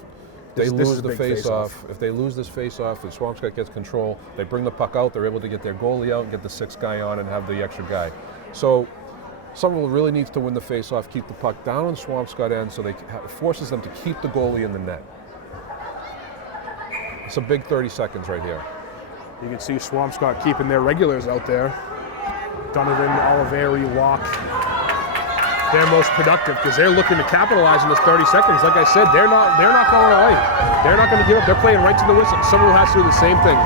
If they lose the faceoff, if they lose this faceoff and Swampscott gets control, they bring the puck out, they're able to get their goalie out and get the sixth guy on and have the extra guy. So Somerville really needs to win the faceoff, keep the puck down on the Swampscott end so it forces them to keep the goalie in the net. It's a big 30 seconds right here. You can see Swampscott keeping their regulars out there. Donovan, Oliveri, Locke. They're most productive because they're looking to capitalize in this 30 seconds. Like I said, they're not going away. They're not going to give up. They're playing right to the whistle. Somerville has to do the same thing.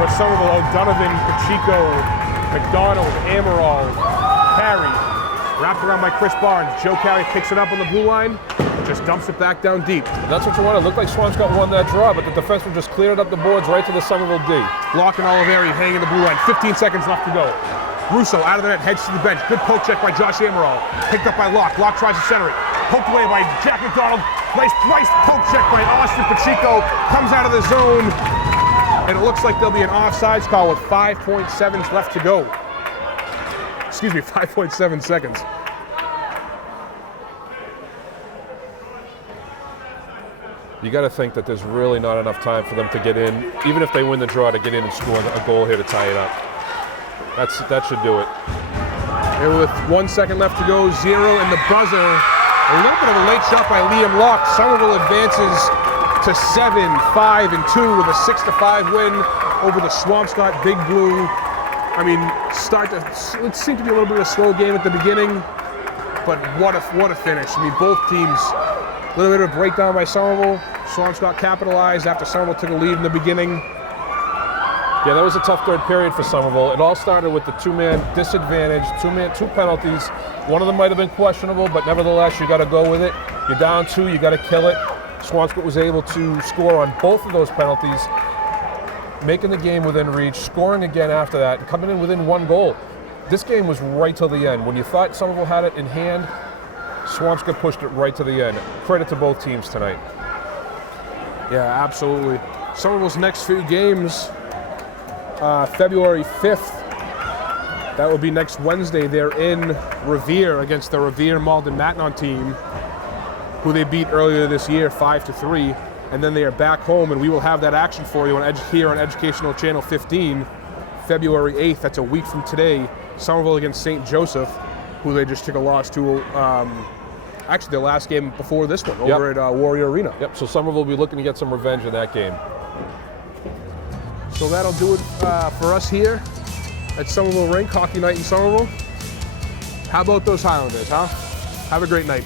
For Somerville, Donovan, Pacheco, McDonald, Amaral, Carey, wrapped around by Chris Barnes. Joe Carey picks it up on the blue line, just dumps it back down deep. And that's what you want. It looked like Swampscott won that draw, but the defenseman just cleared up the boards right to the Somerville D. Locke and Oliveri hanging the blue line. 15 seconds left to go. Russo out of the net, heads to the bench. Good poke check by Josh Amaral. Picked up by Locke. Locke tries to center it. Poked away by Jack McDonald. Nice poke check by Austin Pacheco. Comes out of the zone. And it looks like there'll be an offsides call with 5.7 left to go. Excuse me, 5.7 seconds. You got to think that there's really not enough time for them to get in, even if they win the draw, to get in and score a goal here to tie it up. That should do it. And with 1 second left to go, 0 and the buzzer. A little bit of a late shot by Liam Locke. Somerville advances to 7-5-2 with a 6-5 win over the Swampscott Big Blue. I mean, it seemed to be a little bit of a slow game at the beginning, but what a finish. I mean, both teams, a little bit of a breakdown by Somerville. Swampscott capitalized after Somerville took a lead in the beginning. Yeah, that was a tough third period for Somerville. It all started with the two-man disadvantage, two penalties. One of them might have been questionable, but nevertheless, you got to go with it. You're down 2, you got to kill it. Swampscott was able to score on both of those penalties, making the game within reach, scoring again after that, and coming in within 1 goal. This game was right till the end. When you thought Somerville had it in hand, Swampscott pushed it right to the end. Credit to both teams tonight. Yeah, absolutely. Somerville's next few games, February 5th, that will be next Wednesday. They're in Revere against the Revere Malden Matnon team, who they beat earlier this year 5-3, and then they are back home, and we will have that action for you here on Educational Channel 15, February 8th. That's a week from today. Somerville against St. Joseph, who they just took a loss to, actually their last game before this one, over at Warrior Arena. Yep, so Somerville will be looking to get some revenge in that game. So that'll do it for us here at Somerville Rink, Hockey Night in Somerville. How about those Highlanders, huh? Have a great night.